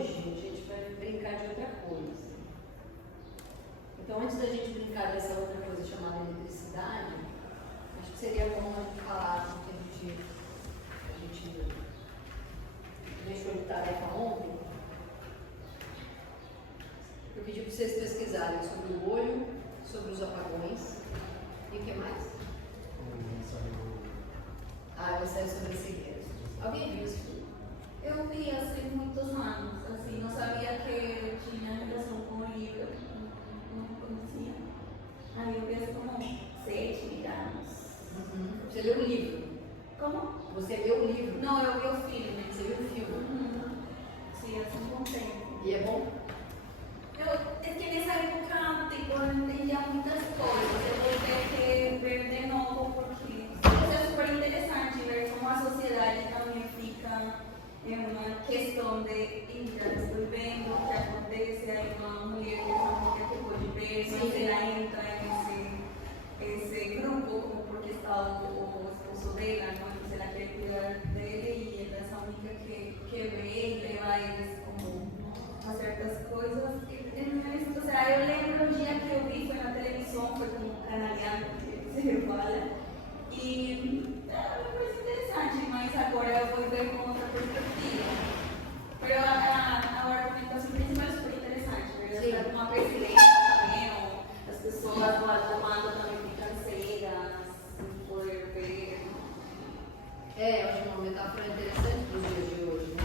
hoje a gente vai brincar de outra coisa. Então, antes da gente brincar dessa outra coisa chamada eletricidade, acho que seria bom a gente falar do que a gente deixou de tarefa ontem. Eu pedi para vocês pesquisarem sobre o olho, sobre os apagões e o que mais? O ensaio sobre a cegueira. Alguém viu isso? Eu vi assim muitos anos, assim, não sabia que tinha ligação com o livro, não conhecia. Aí eu vi assim como 7 anos. Você leu o livro? Como? Você leu o livro? Não, eu vi o filme. Você viu o filme? Sim, assim com o tempo. E é bom? É que nessa época, tipo, eu não entendia muitas coisas. Eu vou ter que ver de novo, porque é super interessante ver como a sociedade também fica em uma questão de, já estou vendo o que acontece, aí uma mulher que essa mulher que pode ver, mas ela entra esse grupo, como porque está o esposo dela, não? Então ela quer cuidar dele e ela é a única que vê e leva eles como a certas coisas. O sea, eu lembro o dia que eu vi, foi na televisão, foi com um canaliano que se fala, e me parece interessante, mas agora eu vou ver com outra perspectiva. Mas a argumentação principal é super interessante, porque uma presidência também, as pessoas lá tomando também ficam cegas, sem poder ver. Eu acho uma metáfora interessante para os dias de hoje, né?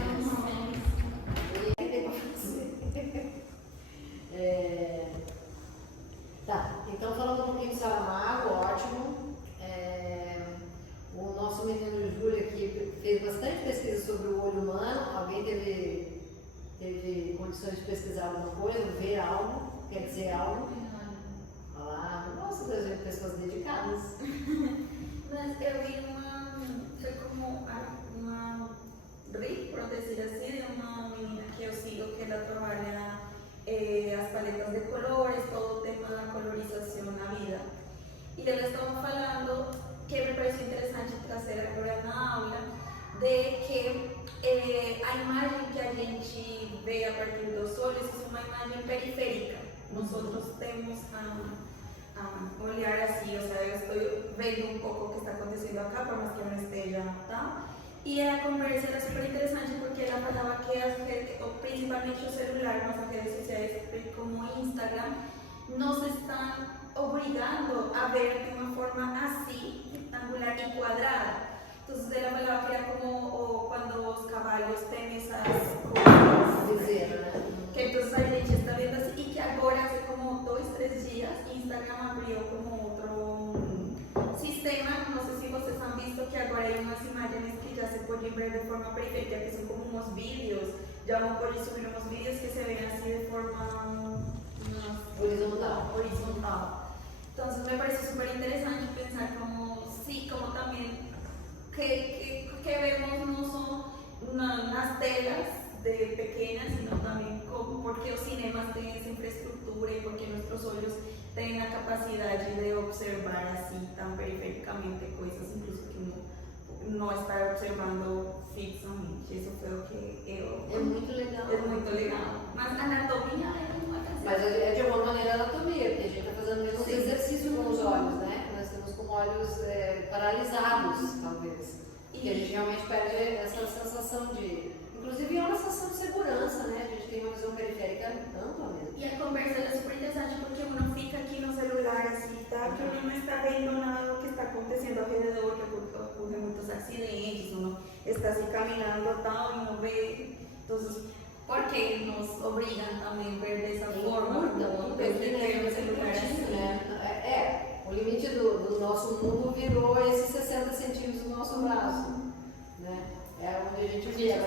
Tá, então falando um pouquinho de Saramago, ótimo. O nosso menino Júlio aqui fez bastante pesquisa sobre o olho humano. Alguém teve condições de pesquisar alguma coisa, ver algo, quer dizer algo? Olá, nossa, por exemplo, pessoas dedicadas. Mas eu vi foi como uma brief, por dizer assim, de uma menina que eu sigo, que ela trabalha as paletas de colores, todo o tema da colorização na vida. E ela estava falando, que me pareceu interessante trazer agora na aula, de que a imagem que a gente vê a partir dos olhos é uma imagem periférica. Nós temos a olhar assim, ou seja, eu estou vendo um pouco o que está acontecendo acá, por mais que eu não esteja, tá? E a conversa era super interessante porque ela falava que as redes, principalmente o celular, mas as redes sociais como o Instagram, nos estão obrigando a ver de uma forma assim, retangular e quadrada. Então ela falava que era como quando os cavalos têm essas coisas, que então a gente está vendo assim, e que agora, há como 2, 3 dias, Instagram abriu como outro sistema, não sei se vocês han visto que agora hay umas imagens que já se podem ver de forma perfeita, que são como uns vídeos, já vão poder subir uns vídeos que se veem assim de forma horizontal. Então me parece super interessante pensar como, sim, como também que vemos não só nas telas de pequenas, sino também como porque os cinemas têm essa infraestrutura e porque nossos olhos têm a capacidade de observar assim tão perifericamente coisas, incluso que não está observando fixamente. Isso foi o que eu... É muito legal. É muito legal. Mas a anatomia é uma coisa. Mas é de alguma maneira anatomia, porque a gente está fazendo mesmo exercício com os olhos, né? Nós estamos com olhos paralisados, talvez. E a gente realmente perde essa sensação de... Inclusive é uma sensação de segurança, né? A gente tem uma visão periférica ampla mesmo. E a conversa é super interessante porque uno fica aqui no celular assim, tá? Que uno não está vendo nada do que está acontecendo ao redor, que ocorrem muitos acidentes, uno está assim caminhando tal e não vê. Então, por que nos obrigam também a ver dessa forma? Então, ter o celular assim, né? O limite do nosso mundo virou esses 60 centímetros do nosso braço, né? É onde a gente vê a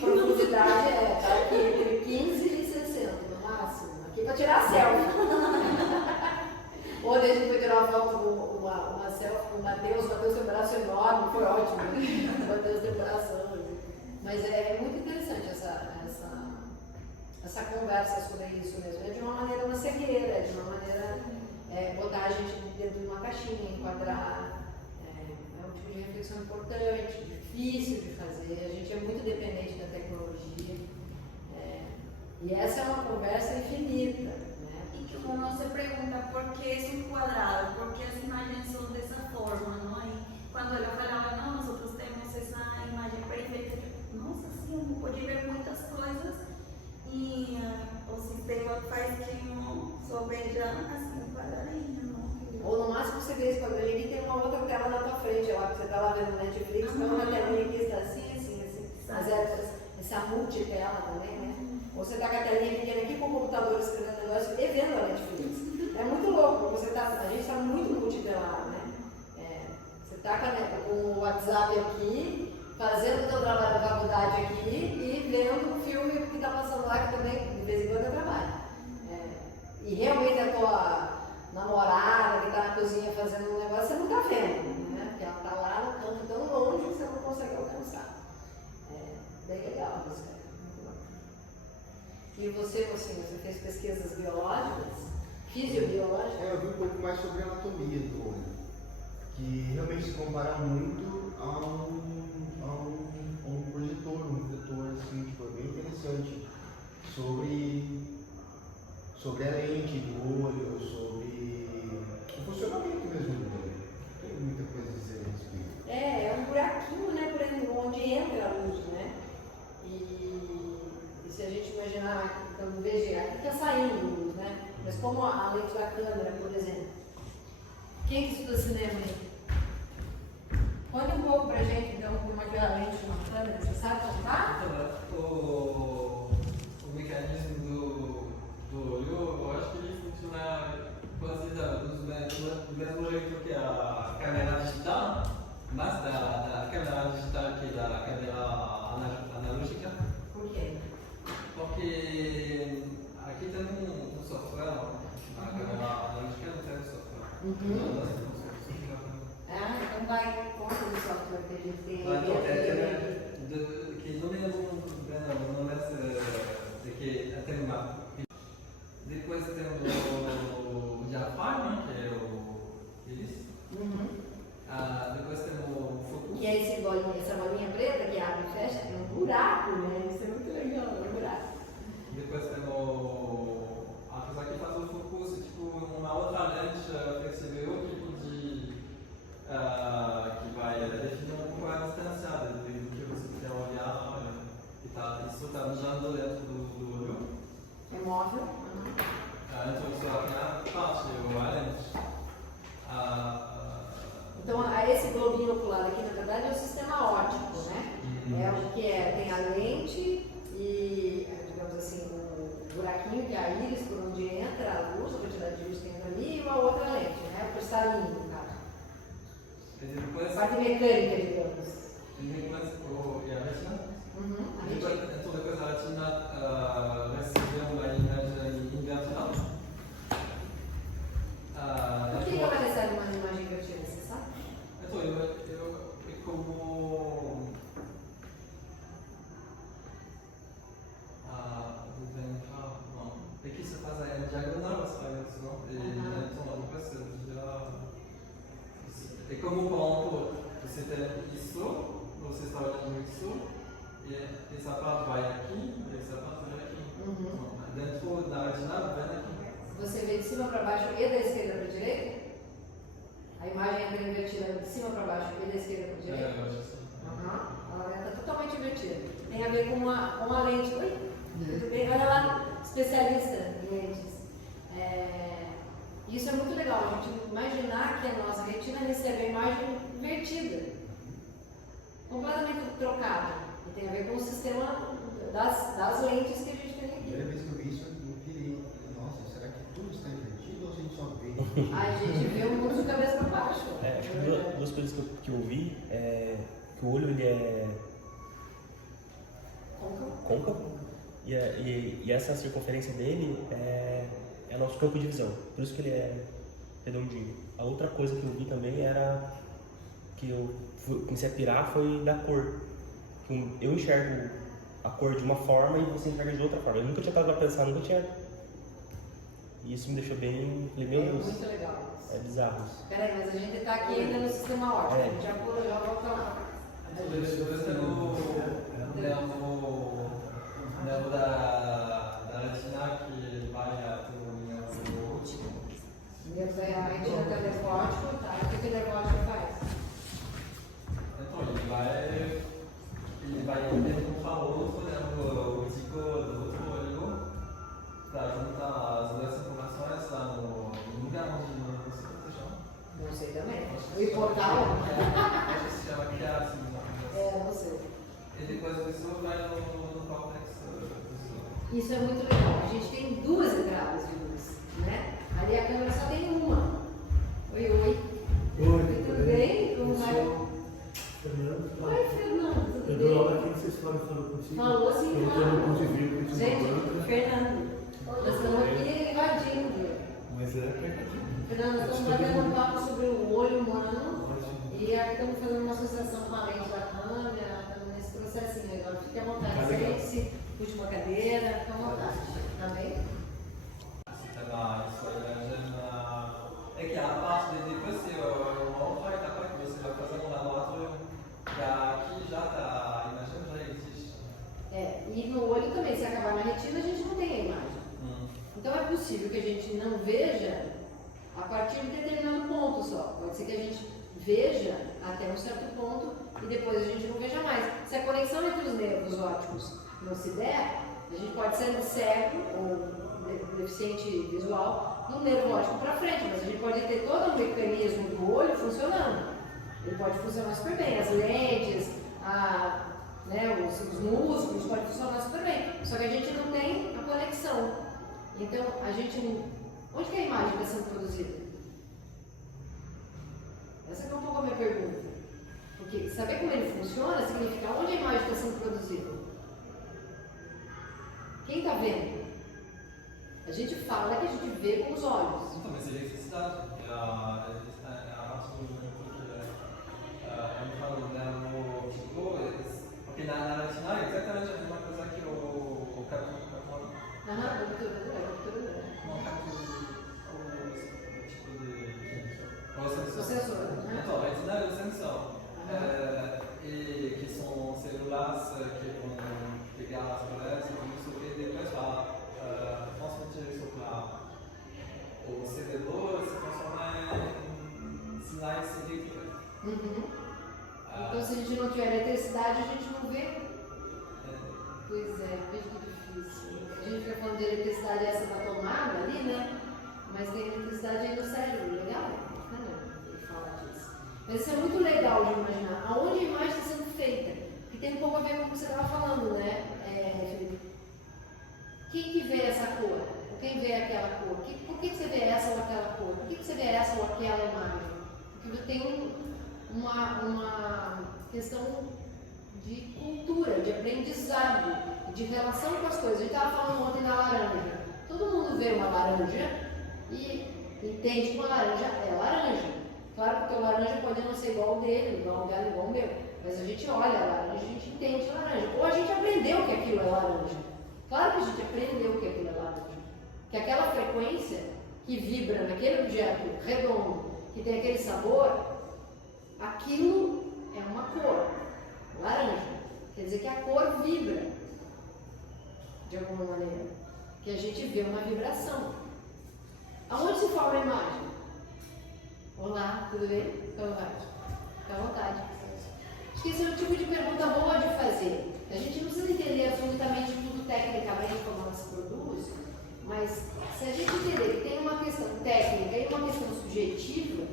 profundidade tá aqui entre 15 e 60 no máximo, aqui para tirar selfie. Ontem a gente foi tirar uma foto com uma selfie com o Matheus tem um braço enorme, foi ótimo, o Matheus tem coração. Mas é muito interessante essa conversa sobre isso mesmo, é de uma maneira uma cegueira, é de uma maneira botar a gente dentro de uma caixinha, enquadrar, é um tipo de reflexão importante, difícil de fazer, a gente é muito dependente da tecnologia, E essa é uma conversa infinita, né? Y que uno se pregunta por qué es un cuadrado, por qué las imágenes son de esa forma, ¿no? Y cuando ela falava, não, nosotros temos essa imagem periférica, nossa, sim, uno pode ver muitas coisas e o sistema faz que uno só veja assim um quadradinho, não? Ou no máximo você vê esse quadradinho aqui, tem uma outra tela na tua frente, lá, que você está lá vendo Netflix, então uma telinha aqui está assim, assim, assim. Mas essa multitela também, né? Ou você está com a telinha pequena aqui com o computador escrevendo negócio e vendo a Netflix. É muito louco, a gente está muito multitelado, né? Você está com o WhatsApp aqui, fazendo o seu trabalho da faculdade aqui e vendo um filme que está passando lá, que também de vez em quando é trabalho. E realmente a tua namorada que está na cozinha fazendo um negócio, você não está vendo, né? Porque ela está lá no canto tão longe que você não consegue alcançar. Bem legal isso, cara. Muito bom. E você fez pesquisas biológicas, fisiobiológicas? Eu vi um pouco mais sobre a anatomia do olho, que realmente se compara muito a um projetor, um refletor, assim, tipo, é bem interessante sobre a lente do olho, sobre o funcionamento mesmo do olho. Tem muita coisa a dizer a respeito. É um buraquinho, né, por exemplo, onde entra a luz, né? E se a gente imaginar, quando veja, aqui está saindo luz, né? Mas como a lente da câmera, por exemplo. Quem que estuda cinema aí? Conta um pouco pra gente, então, como é que é a lente de uma câmera, você sabe contar? O mecanismo do olho, eu acho que ele funciona quase do mesmo jeito que a câmera digital, mas da câmera digital que da câmera analógica. Por quê? Porque aqui tem um software, a câmera analógica não tem um software. Então vai conta do software que a gente tem. Que não é que tem uma. Depois tem o diafragma, que é o iris. Depois tem o focus. Que é essa bolinha preta que abre e fecha, é um buraco, né? Isso é muito legal, é um buraco. Depois tem a pessoa que faz o focus, tipo, uma outra lente flexível, tipo que vai definir um pouco a distância do que você quer olhar, isso está mijando dentro do olho. É móvel. Então isso aqui é a parte, a lente. Então esse globinho ocular aqui, na verdade, é o sistema óptico, né? É o que tem a lente e, digamos assim, o buraquinho que é a íris por onde entra a luz, a quantidade de luz que entra ali, e uma outra lente, né? O cristalinho, no caso. Depois, parte mecânica, digamos. Depois a retina. A retina. Então depois a retina recebe uma imagem invertida. Por que ela recebe uma imagem invertida, você sabe? Então é como é que você faz a diagonal, você faz isso, não? Então depois você já é como ponto, você tem isso, você está olhando isso, e essa parte vai aqui, e essa parte vai aqui. Dentro da retina, vem aqui. Você vê de cima para baixo e da esquerda para a direita? A imagem entra invertida de cima para baixo e da esquerda para a direita? Eu acho que sim. Ela está totalmente invertida. Tem a ver com a lente. Oi? Tudo bem? Olha lá, especialista em lentes. Isso é muito legal, a gente imaginar que a nossa retina recebe a imagem invertida, completamente trocada. E tem a ver com o sistema das lentes que a gente tem A aqui. primeira vez que eu vi isso, eu virei. Nossa, será que tudo está invertido ou a gente só vê? A gente vê o mundo de cabeça para baixo. Acho que duas coisas que eu vi é que o olho ele é côncavo e essa circunferência dele é nosso campo de visão, por isso que ele é redondinho. A outra coisa que eu vi também era que eu comecei a pirar foi da cor. Eu enxergo a cor de uma forma e você enxerga de outra forma. Eu nunca tinha parado pra pensar, nunca tinha. E isso me deixou bem. Falei, meu Deus. Muito legal. É bizarro isso. Peraí, mas a gente está aqui ainda no sistema óptico. A gente já volta lá. Depois tem o nervo da é muito legal. A gente tem duas entradas de luz, né? Ali a câmera só tem uma. Oi, oi. Oi, Tudo bem? Como Eu vai? sou Fernando. Oi, Fernando. Eu Tudo dou bem? aula aqui que vocês falam contigo. Falou sim, Eu claro. estou no curso de vídeo que Gente, Fernando, nós estamos aqui invadindo. Mas é Fernando, nós estamos batendo um papo sobre o olho humano ótimo. e aí estamos fazendo uma associação com a lente da câmera, estamos nesse processinho agora. Fique à vontade, Tá legal. sente-se, puxe uma cadeira, fique à vontade, tá bem? Isso é que a parte de depois é uma outra etapa que você vai fazer no laboratório, que aqui já está, a imagem já existe. E no olho também, se acabar na retina, a gente não tem a imagem. Então é possível que a gente não veja a partir de determinado ponto só. Pode ser que a gente veja até um certo ponto e depois a gente não veja mais. Se a conexão entre os nervos ópticos não se der, a gente pode ser cego ou deficiente visual no nervo óptico para frente, mas a gente pode ter todo o mecanismo do olho funcionando. Ele pode funcionar super bem, as lentes, os músculos podem funcionar super bem, só que a gente não tem a conexão. Então, onde que a imagem está sendo produzida? Essa é um pouco a minha pergunta. Porque saber como ele funciona significa onde a imagem está sendo produzida. Quem está vendo? A gente fala que a gente vê com os olhos. Então, mas é eletricidade. É a parte do movimento que eu falo, né, porque na retina é exatamente a mesma coisa que o cartão. Aham, captura. Não, cartão, o tipo de. O O sensor, né? Então, a retina é o sensor. E que são células que vão pegar as coisas e isso que depois vai transmitir isso para o cérebro se transforma em sinais elétricos. Então, se a gente não tiver eletricidade, a gente não vê. Pois é, veja que difícil. A gente fica falando de eletricidade essa da tomada ali, né? Mas tem eletricidade aí no cérebro, legal? Ele fala disso. Mas isso é muito legal de imaginar. Aonde a imagem está sendo feita? Que tem um pouco a ver com o que você estava falando, né, Felipe? Quem que vê essa cor? Quem vê aquela cor? Por que você vê essa ou aquela cor? Por que você vê essa ou aquela imagem? Porque tem uma questão de cultura, de aprendizado, de relação com as coisas. A gente estava falando ontem da laranja. Todo mundo vê uma laranja e entende que uma laranja é laranja. Claro que o teu laranja pode não ser igual ao dele, igual ao dela, igual ao meu. Mas a gente olha a laranja, a gente entende laranja. Ou a gente aprendeu que aquilo é laranja. Claro que a gente aprendeu que aquilo é laranja. Que aquela frequência que vibra naquele objeto redondo, que tem aquele sabor, aquilo é uma cor, laranja. Quer dizer que a cor vibra, de alguma maneira. Que a gente vê uma vibração. Aonde se forma a imagem? Olá, tudo bem? Fica à vontade. Acho que esse é o tipo de pergunta boa de fazer. A gente não precisa entender absolutamente tudo tecnicamente como ela se produz, mas se a gente entender que tem uma questão técnica e uma questão subjetiva,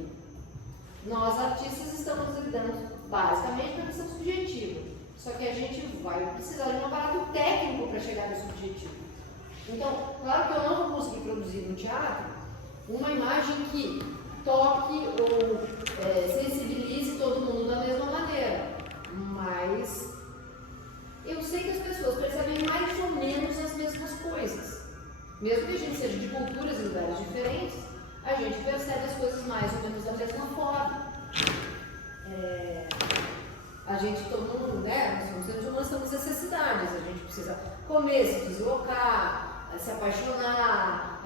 nós artistas estamos lidando basicamente com a questão subjetiva. Só que a gente vai precisar de um aparato técnico para chegar nesse objetivo. Então, claro que eu não vou conseguir produzir no teatro uma imagem que toque ou sensibilize todo mundo da mesma maneira. Mas eu sei que as pessoas percebem mais ou menos as mesmas coisas. Mesmo que a gente seja de culturas e lugares diferentes, a gente percebe as coisas mais ou menos da mesma forma. A gente, todo mundo, né? Nós somos seres humanos, temos necessidades. A gente precisa comer, se deslocar, se apaixonar,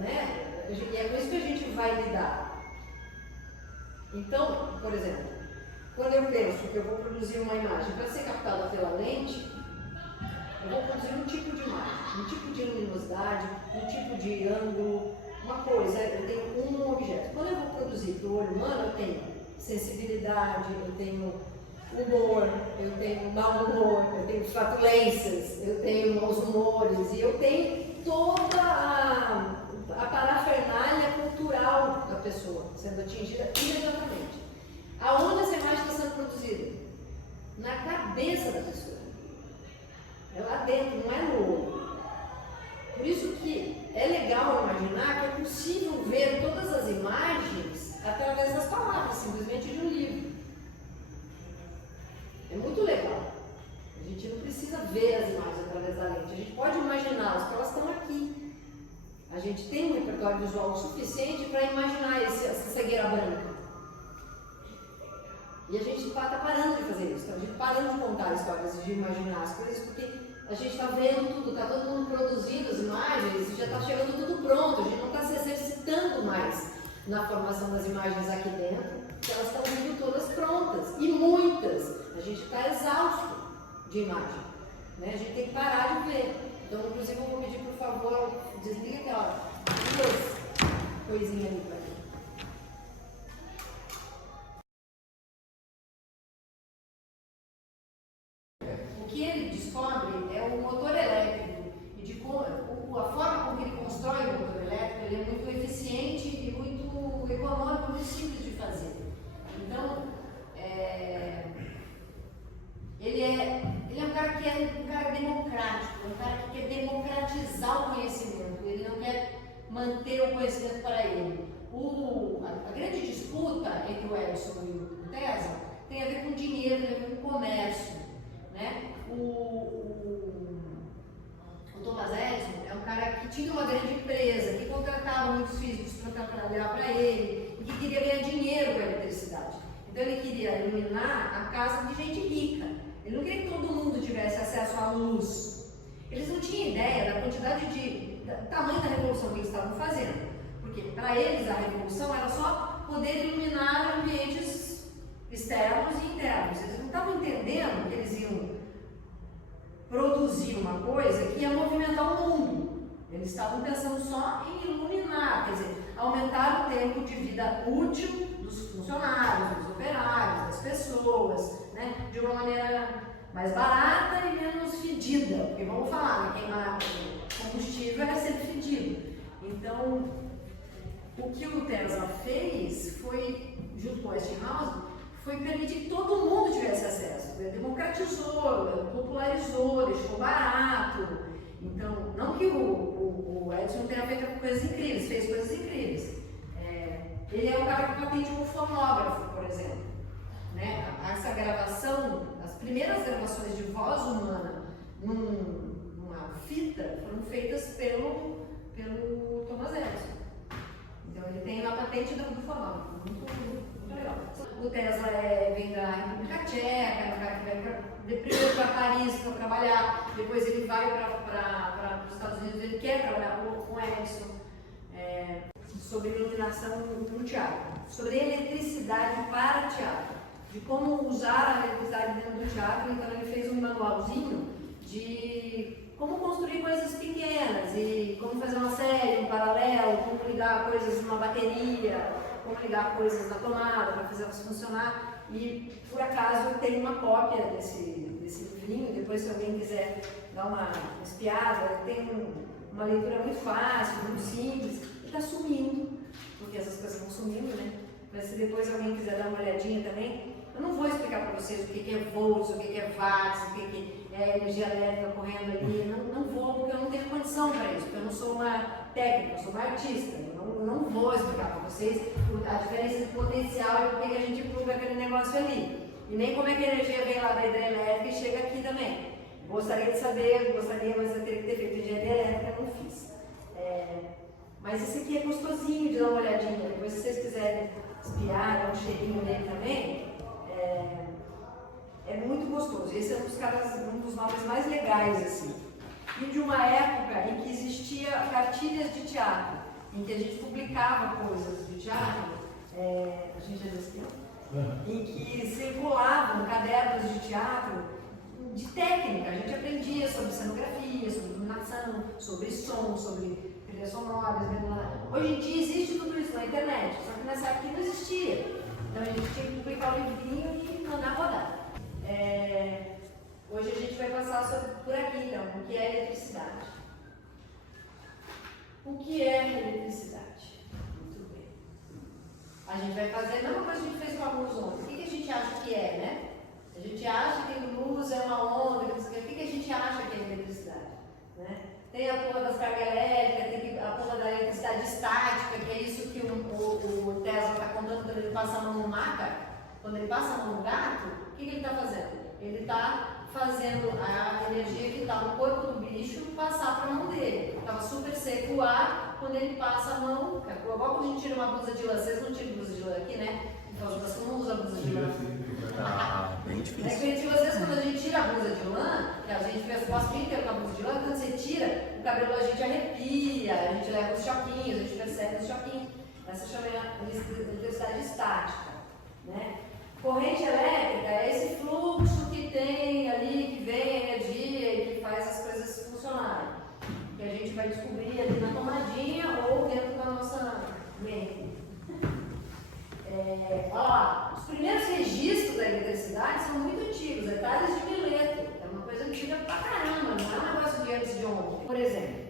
né? E é com isso que a gente vai lidar. Então, por exemplo, quando eu penso que eu vou produzir uma imagem para ser captada pela lente, eu vou produzir um tipo de imagem, um tipo de luminosidade, um tipo de ângulo, uma coisa. Eu tenho um objeto. Quando eu vou produzir para o olho humano, eu tenho sensibilidade, eu tenho humor, eu tenho mau humor, eu tenho flatulências, eu tenho maus humores e eu tenho toda a parafernália cultural da pessoa sendo atingida imediatamente. Aonde essa imagem está sendo produzida? Na cabeça da pessoa. É lá dentro, não é no olho. isso que é legal imaginar que é possível ver todas as imagens através das palavras, simplesmente de um livro. É muito legal. A gente não precisa ver as imagens através da lente, a gente pode imaginá-las, porque elas estão aqui. A gente tem um repertório visual suficiente para imaginar essa cegueira branca. E a gente está parando de fazer isso, a gente parando de contar histórias, de imaginar as coisas, porque a gente está vendo tudo, está todo mundo produzindo as imagens e já está chegando tudo pronto, a gente não está se exercitando mais na formação das imagens aqui dentro, porque elas estão vindo todas prontas, e muitas. A gente está exausto de imagem, né? A gente tem que parar de ver. Então, inclusive, eu vou pedir, por favor, desliga aquela duas coisinhas ali para mim. O que ele descobre é o motor elétrico e de como, a forma como ele constrói o motor elétrico, ele é muito eficiente e muito econômico, muito simples de fazer. Então, ele é um cara que é um cara democrático, um cara que quer democratizar o conhecimento, ele não quer manter o conhecimento para ele. A grande disputa entre o Edison e o Tesla tem a ver com dinheiro, tem a ver com comércio, né? O Thomas Edison é um cara que tinha uma grande empresa, que contratava muitos físicos para trabalhar para ele e que queria ganhar dinheiro com a eletricidade. Então ele queria iluminar a casa de gente rica. Ele não queria que todo mundo tivesse acesso à luz. Eles não tinham ideia da quantidade tamanho da revolução que eles estavam fazendo. Porque para eles a revolução era só poder iluminar ambientes externos e internos. Eles não estavam entendendo que eles iam produzir uma coisa que ia movimentar o mundo. Eles estavam pensando só em iluminar, quer dizer, aumentar o tempo de vida útil dos funcionários, dos operários, das pessoas, né, de uma maneira mais barata e menos fedida, porque vamos falar, né, queimar combustível é sempre fedido. Então, o que o Tesla fez foi, junto com o Westinghouse, foi permitir que todo mundo tivesse acesso. Ele democratizou, popularizou, deixou barato. Então, não que o Edison tenha feito coisas incríveis, fez coisas incríveis. Ele é o cara que patenteou o fonógrafo, por exemplo. Né? Essa gravação, as primeiras gravações de voz humana numa fita foram feitas pelo Thomas Edison. Então ele tem a patente do fonógrafo, muito legal. O Tesla vem da República Tcheca, é um cara que vai primeiro para Paris para trabalhar, depois ele vai para os Estados Unidos, ele quer trabalhar com Edison. Sobre iluminação no teatro, sobre eletricidade para teatro, de como usar a eletricidade dentro do teatro. Então ele fez um manualzinho de como construir coisas pequenas e como fazer uma série, um paralelo, como ligar coisas numa bateria, como ligar coisas na tomada para fazer elas funcionar. E por acaso eu tenho uma cópia desse livrinho, depois se alguém quiser dar uma espiada, tem uma leitura muito fácil, muito simples. Está sumindo, porque essas coisas vão sumindo, né? Mas se depois alguém quiser dar uma olhadinha também, eu não vou explicar para vocês o que é volts, o que é watts, o que é energia elétrica correndo ali, não vou, porque eu não tenho condição para isso, porque eu não sou uma técnica, eu sou uma artista, eu não vou explicar para vocês a diferença de potencial e por que a gente pluga aquele negócio ali, e nem como é que a energia vem lá da hidrelétrica e chega aqui também. Gostaria de saber, mas eu teria que ter feito engenharia elétrica, não fiz. Mas esse aqui é gostosinho de dar uma olhadinha. Depois, se vocês quiserem espiar, dar um cheirinho nele também, é muito gostoso. Esse é um dos nomes mais legais, assim. E de uma época em que existia cartilhas de teatro, em que a gente publicava coisas de teatro, a gente já disse, em que circulavam cadernos de teatro de técnica. A gente aprendia sobre cenografia, sobre iluminação, sobre som, sobre sonoras. Hoje em dia existe tudo isso na internet, só que nessa época não existia. Então a gente tinha que publicar o livrinho e mandar rodar. Hoje a gente vai passar por aqui, então, o que é eletricidade. O que é eletricidade? Muito bem. A gente vai fazer a mesma coisa que a gente fez com a luz ontem. O que a gente acha que é, né? A gente acha que luz é uma onda, o que a gente acha que é eletricidade, né? tem a porra das cargas elétricas, tem a porra da eletricidade estática, que é isso que o Tesla está contando quando ele passa a mão no maca, quando ele passa a mão no gato, o que ele está fazendo? Ele está fazendo a energia que está no corpo do bicho passar para a mão dele. Estava super seco o ar, quando ele passa a mão, igual quando a gente tira uma blusa de lã, vocês não tiram blusa de lã aqui, né? Então você não usa blusa de lã. Ah, bem É difícil. que de vocês, quando a gente tira a blusa de lã, que a gente fez o dia inteiro com a blusa de lã, quando você tira, o cabelo a gente arrepia, a gente leva os choquinhos, a gente percebe os choquinhos. Essa chama eletricidade estática, né? Corrente elétrica é esse fluxo que tem ali, que vem energia e que faz as coisas funcionarem. Que a gente vai descobrir ali na tomadinha ou dentro da nossa mente. Olha lá, os primeiros registros da eletricidade são muito antigos, é Tales de Mileto, é uma coisa antiga pra caramba, não é um negócio de antes de ontem. Por exemplo,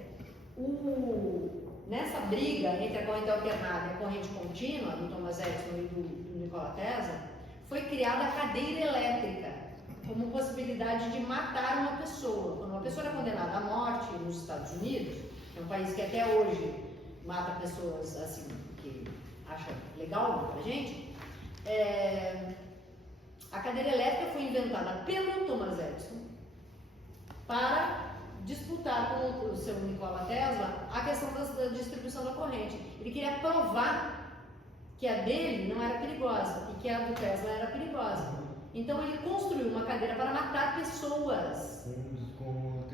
nessa briga entre a corrente alternada e a corrente contínua, do Thomas Edison e do Nikola Tesla, foi criada a cadeira elétrica como possibilidade de matar uma pessoa. Quando uma pessoa é condenada à morte nos Estados Unidos, que é um país que até hoje mata pessoas assim, que acha legal pra gente, a cadeira elétrica foi inventada pelo Thomas Edison para disputar com o seu Nikola Tesla a questão da distribuição da corrente. Ele queria provar que a dele não era perigosa e que a do Tesla era perigosa. Então ele construiu uma cadeira para matar pessoas. Com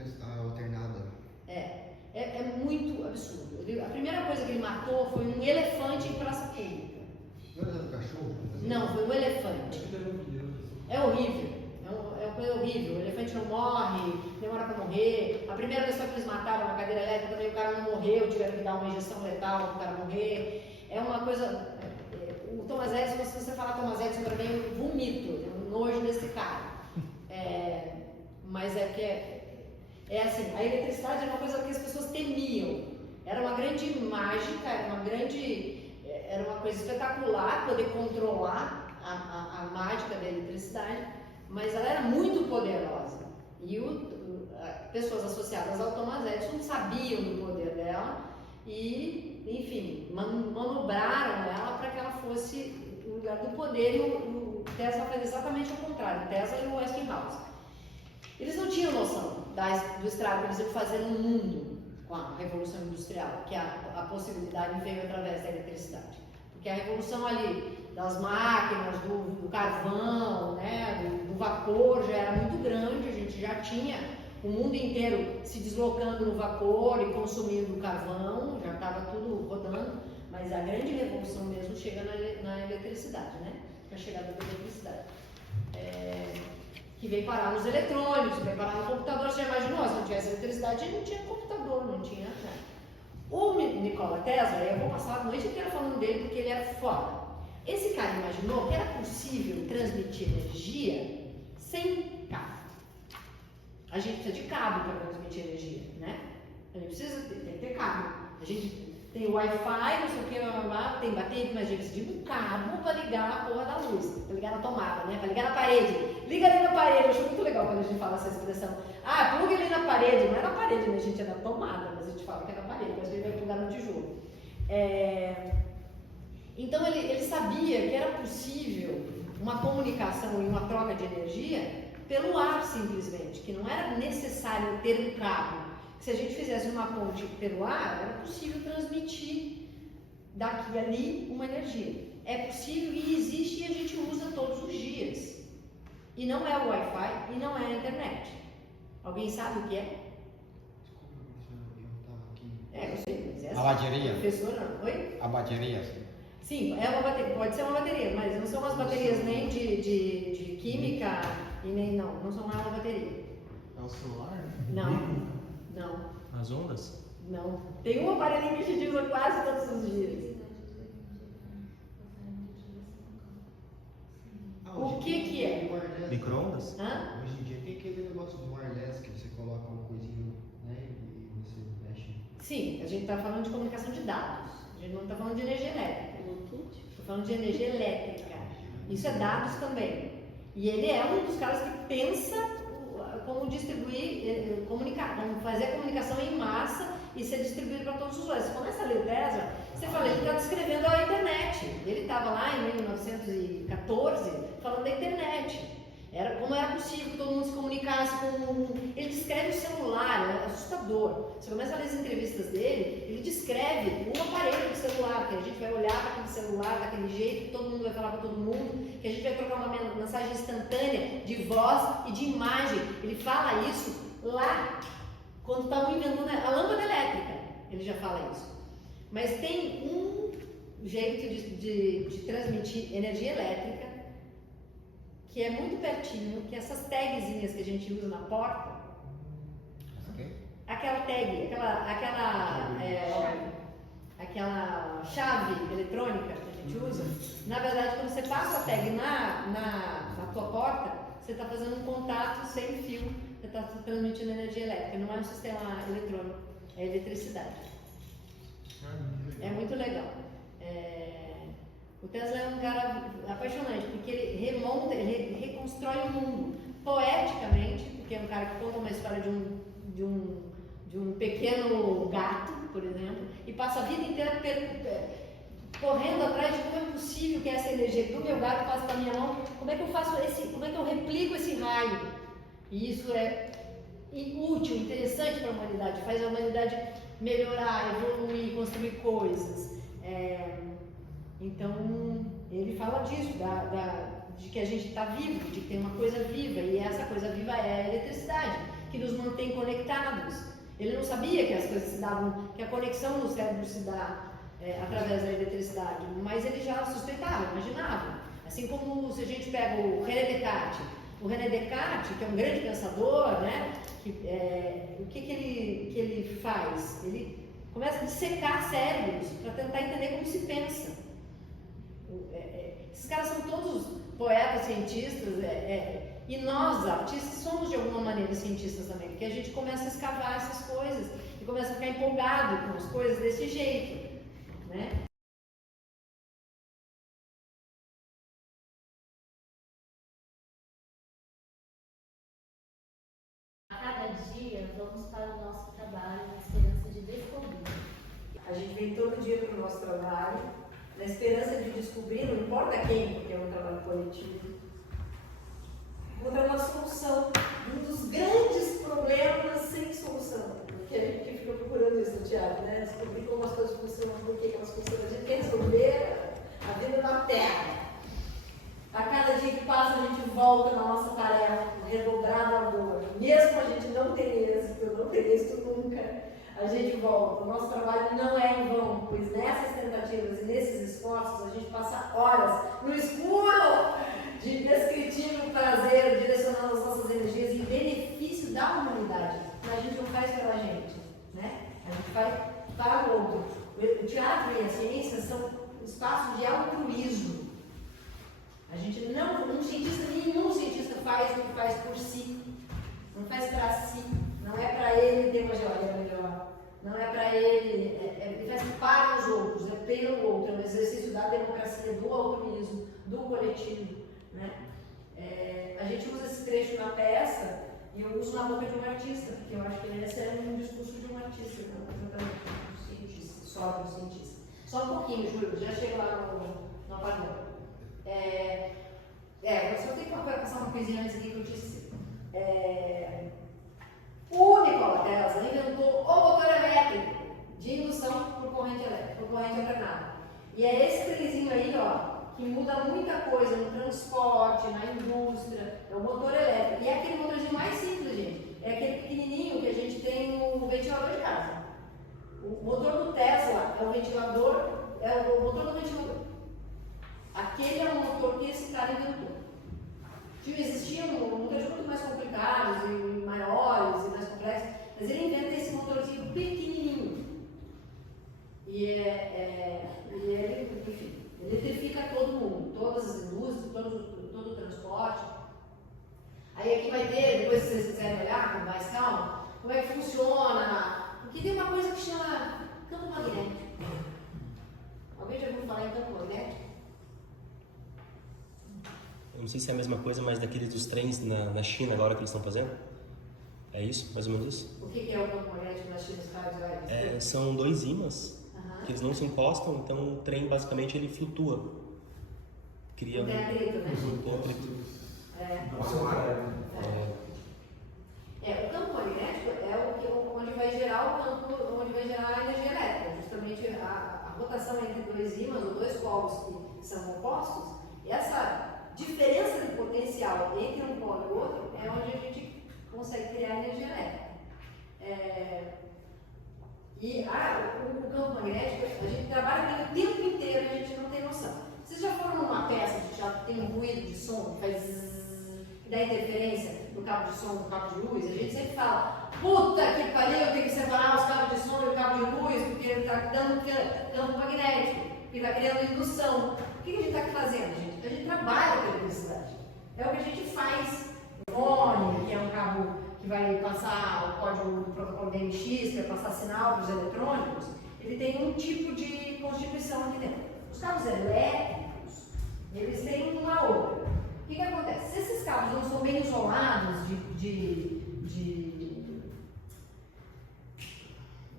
alternada. É muito absurdo. A primeira coisa que ele matou foi um elefante em praça pública. Não era do cachorro? Não, foi um elefante. Acho que teve um vídeo disso. É horrível. É uma coisa horrível. O elefante não morre, demora para morrer. A primeira pessoa que eles mataram na cadeira elétrica também, o cara não morreu, tiveram que dar uma injeção letal para o cara morrer. É uma coisa. O Thomas Edison, se você falar Thomas Edison para mim, eu vomito, eu nojo desse cara. Mas é que é assim, a eletricidade era uma coisa que as pessoas temiam. Era uma grande mágica, era uma coisa espetacular poder controlar a mágica da eletricidade, mas ela era muito poderosa. E pessoas associadas ao Thomas Edison sabiam do poder dela e, enfim, manobraram ela para que ela fosse o lugar do poder, e o Tesla fez exatamente o contrário, o Tesla e o Westinghouse. Eles não tinham noção do estrago que eles iam fazer no mundo com a Revolução Industrial, que a possibilidade veio através da eletricidade. Porque a revolução ali das máquinas, do carvão, né, do vapor já era muito grande, a gente já tinha o mundo inteiro se deslocando no vapor e consumindo carvão, já estava tudo rodando, mas a grande revolução mesmo chega na eletricidade, né? A chegada da eletricidade. Que veio parar nos eletrônicos, veio parar no computador. Você já imaginou? Se não tivesse eletricidade, não tinha computador, não tinha nada. O Nikola Tesla, eu vou passar a noite inteira falando dele porque ele era foda. Esse cara imaginou que era possível transmitir energia sem cabo. A gente precisa de cabo para transmitir energia, né? A gente precisa ter cabo. A gente tem Wi-Fi, não sei o que, tem bateria, mas a gente precisa de um cabo para ligar a porra da luz, para ligar na tomada, né? Para ligar na parede. Liga ali na parede, eu acho muito legal quando a gente fala essa expressão. Ah, pluga ali na parede, não é na parede, né? A gente é na tomada, mas a gente fala que é na parede, mas a gente vai plugar no tijolo. Então ele sabia que era possível uma comunicação e uma troca de energia pelo ar simplesmente, que não era necessário ter um cabo. Se a gente fizesse uma ponte pelo ar, era possível transmitir daqui e ali uma energia. É possível e existe e a gente usa todos os dias. E não é o Wi-Fi e não é a internet. Alguém sabe o que é? Eu sei, mas essa A bateria? professora, oi? A bateria, sim. Sim, é uma bateria, pode ser uma bateria, mas não são umas baterias nem de química e nem não são uma bateria. É o celular? Não. As ondas? Não. Tem um aparelhinho que a gente usa quase todos os dias. O que é? Micro-ondas? Hã? Hoje em dia tem aquele negócio do wireless que você coloca uma coisinha, né, e você mexe. Sim, a gente está falando de comunicação de dados. A gente não está falando de energia elétrica. Estou falando de energia elétrica. Isso é dados também. E ele é um dos caras que pensa como distribuir, comunicar, como fazer a comunicação em massa e ser distribuído para todos os lugares. Você começa a ler o Tesla, você fala, ele está descrevendo a internet. Ele estava lá em 1914 falando da internet. Como era possível que todo mundo se comunicasse com o mundo. Ele descreve o celular, é assustador. Você começa a ler as entrevistas dele, ele descreve o aparelho do celular, que a gente vai olhar para aquele celular daquele jeito, que todo mundo vai falar para todo mundo, que a gente vai trocar uma mensagem instantânea de voz e de imagem. Ele fala isso lá, quando estavam inventando a lâmpada elétrica, ele já fala isso. Mas tem um jeito de transmitir energia elétrica que é muito pertinho, que essas tagzinhas que a gente usa na porta, aquela tag, aquela chave eletrônica que a gente usa, na verdade, quando você passa a tag na tua porta, você está fazendo um contato sem fio, você está transmitindo energia elétrica, não é um sistema eletrônico, é eletricidade. É muito legal. O Tesla é um cara apaixonante, porque ele remonta, ele reconstrói o mundo poeticamente, porque é um cara que conta uma história de um pequeno gato, por exemplo, e passa a vida inteira correndo atrás de como é possível que essa energia do meu gato passe para minha mão, como é que eu faço como é que eu replico esse raio. E isso é útil, interessante para a humanidade, faz a humanidade melhorar, evoluir, construir coisas. Então, ele fala disso, de que a gente está vivo, de que tem uma coisa viva, e essa coisa viva é a eletricidade, que nos mantém conectados. Ele não sabia que as coisas se davam, que a conexão no cérebro se dá através da eletricidade, mas ele já suspeitava, imaginava. Assim como se a gente pega o René Descartes, que é um grande pensador, né? O que ele faz? Ele começa a dissecar cérebros para tentar entender como se pensa. Esses caras são todos poetas, cientistas, e nós, artistas, somos de alguma maneira cientistas também, porque a gente começa a escavar essas coisas e começa a ficar empolgado com as coisas desse jeito, né? A cada dia vamos para o nosso trabalho na esperança de descobrir. A gente vem todo dia para o nosso trabalho, na esperança de descobrir, não importa quem, porque é um trabalho coletivo, encontrar uma solução, um dos grandes problemas sem solução, porque a gente fica procurando isso no teatro, né? Descobrir como as coisas funcionam, por que elas funcionam, a gente quer resolver a vida na Terra. A cada dia que passa, a gente volta na nossa tarefa, redobrada a dor. Mesmo a gente não ter êxito, não ter êxito nunca, a gente volta. O nosso trabalho não é em vão, pois nessas tentativas e nesses esforços, a gente passa horas no escuro de indescritível prazer, direcionando as nossas energias em benefício da humanidade. Mas a gente não faz pela gente, né? A gente faz para o outro. O teatro e a ciência são espaços de altruísmo. A gente nenhum cientista faz o que faz por si, não faz para si, não é para ele ter uma geladeira melhor, não é para ele, ele faz para os outros, é pelo outro, é um exercício da democracia, do altruísmo, do coletivo, né? A gente usa esse trecho na peça e eu uso na boca de um artista, porque eu acho que esse é um discurso de um artista, não exatamente um cientista, só de um cientista. Só um pouquinho, Júlio, já chego lá no apagão. Eu só tenho que passar uma coisinha antes aqui que eu disse. O Nikola Tesla inventou o motor elétrico de indução por corrente elétrica, por corrente alternada. E é esse trezinho aí, ó, que muda muita coisa no transporte, na indústria, é o motor elétrico. E é aquele motorzinho mais simples, gente. É aquele pequenininho que a gente tem no ventilador de casa. O motor do Tesla é o ventilador, é o motor do ventilador. Aquele é o motor que esse cara inventou. Existiam motores muito mais complicados e maiores e mais complexos, mas ele inventa esse motorzinho pequenininho. E ele, enfim, eletrifica todo mundo, todas as indústrias, todo o transporte. Aí aqui vai ter, depois se vocês quiserem olhar com mais calma, como é que funciona. Porque tem uma coisa que chama campo magnético. Alguém já ouviu falar em campo magnético? Eu não sei se é a mesma coisa, mas daqueles dos trens na China agora que eles estão fazendo, É isso? Mais ou menos isso? O que é o campo magnético nas tiras radioaéreas? São 2 ímãs que eles não se encostam, então o trem basicamente ele flutua. Cria Não tem atrito, né? tem atrito. O campo magnético é onde vai gerar o campo, onde vai gerar a energia elétrica. Justamente a rotação entre 2 ímãs ou 2 polos que são opostos, essa diferença de potencial entre um polo e o outro é onde a gente consegue criar energia elétrica. O campo magnético, a gente trabalha com ele o tempo inteiro e a gente não tem noção. Vocês já foram numa peça que já tem um ruído de som que faz zzz, que dá interferência no cabo de som, no cabo de luz? A gente sempre fala, puta que pariu, eu tenho que separar os cabos de som e o cabo de luz porque ele está dando campo magnético, porque está criando indução. O que a gente está fazendo, gente? A gente trabalha com eletricidade. É o que a gente faz. O fone, que é um cabo que vai passar o código do protocolo DMX, que vai passar sinal para os eletrônicos, ele tem um tipo de constituição aqui dentro. Os cabos elétricos, eles têm uma outra. O que acontece? Se esses cabos não são bem isolados de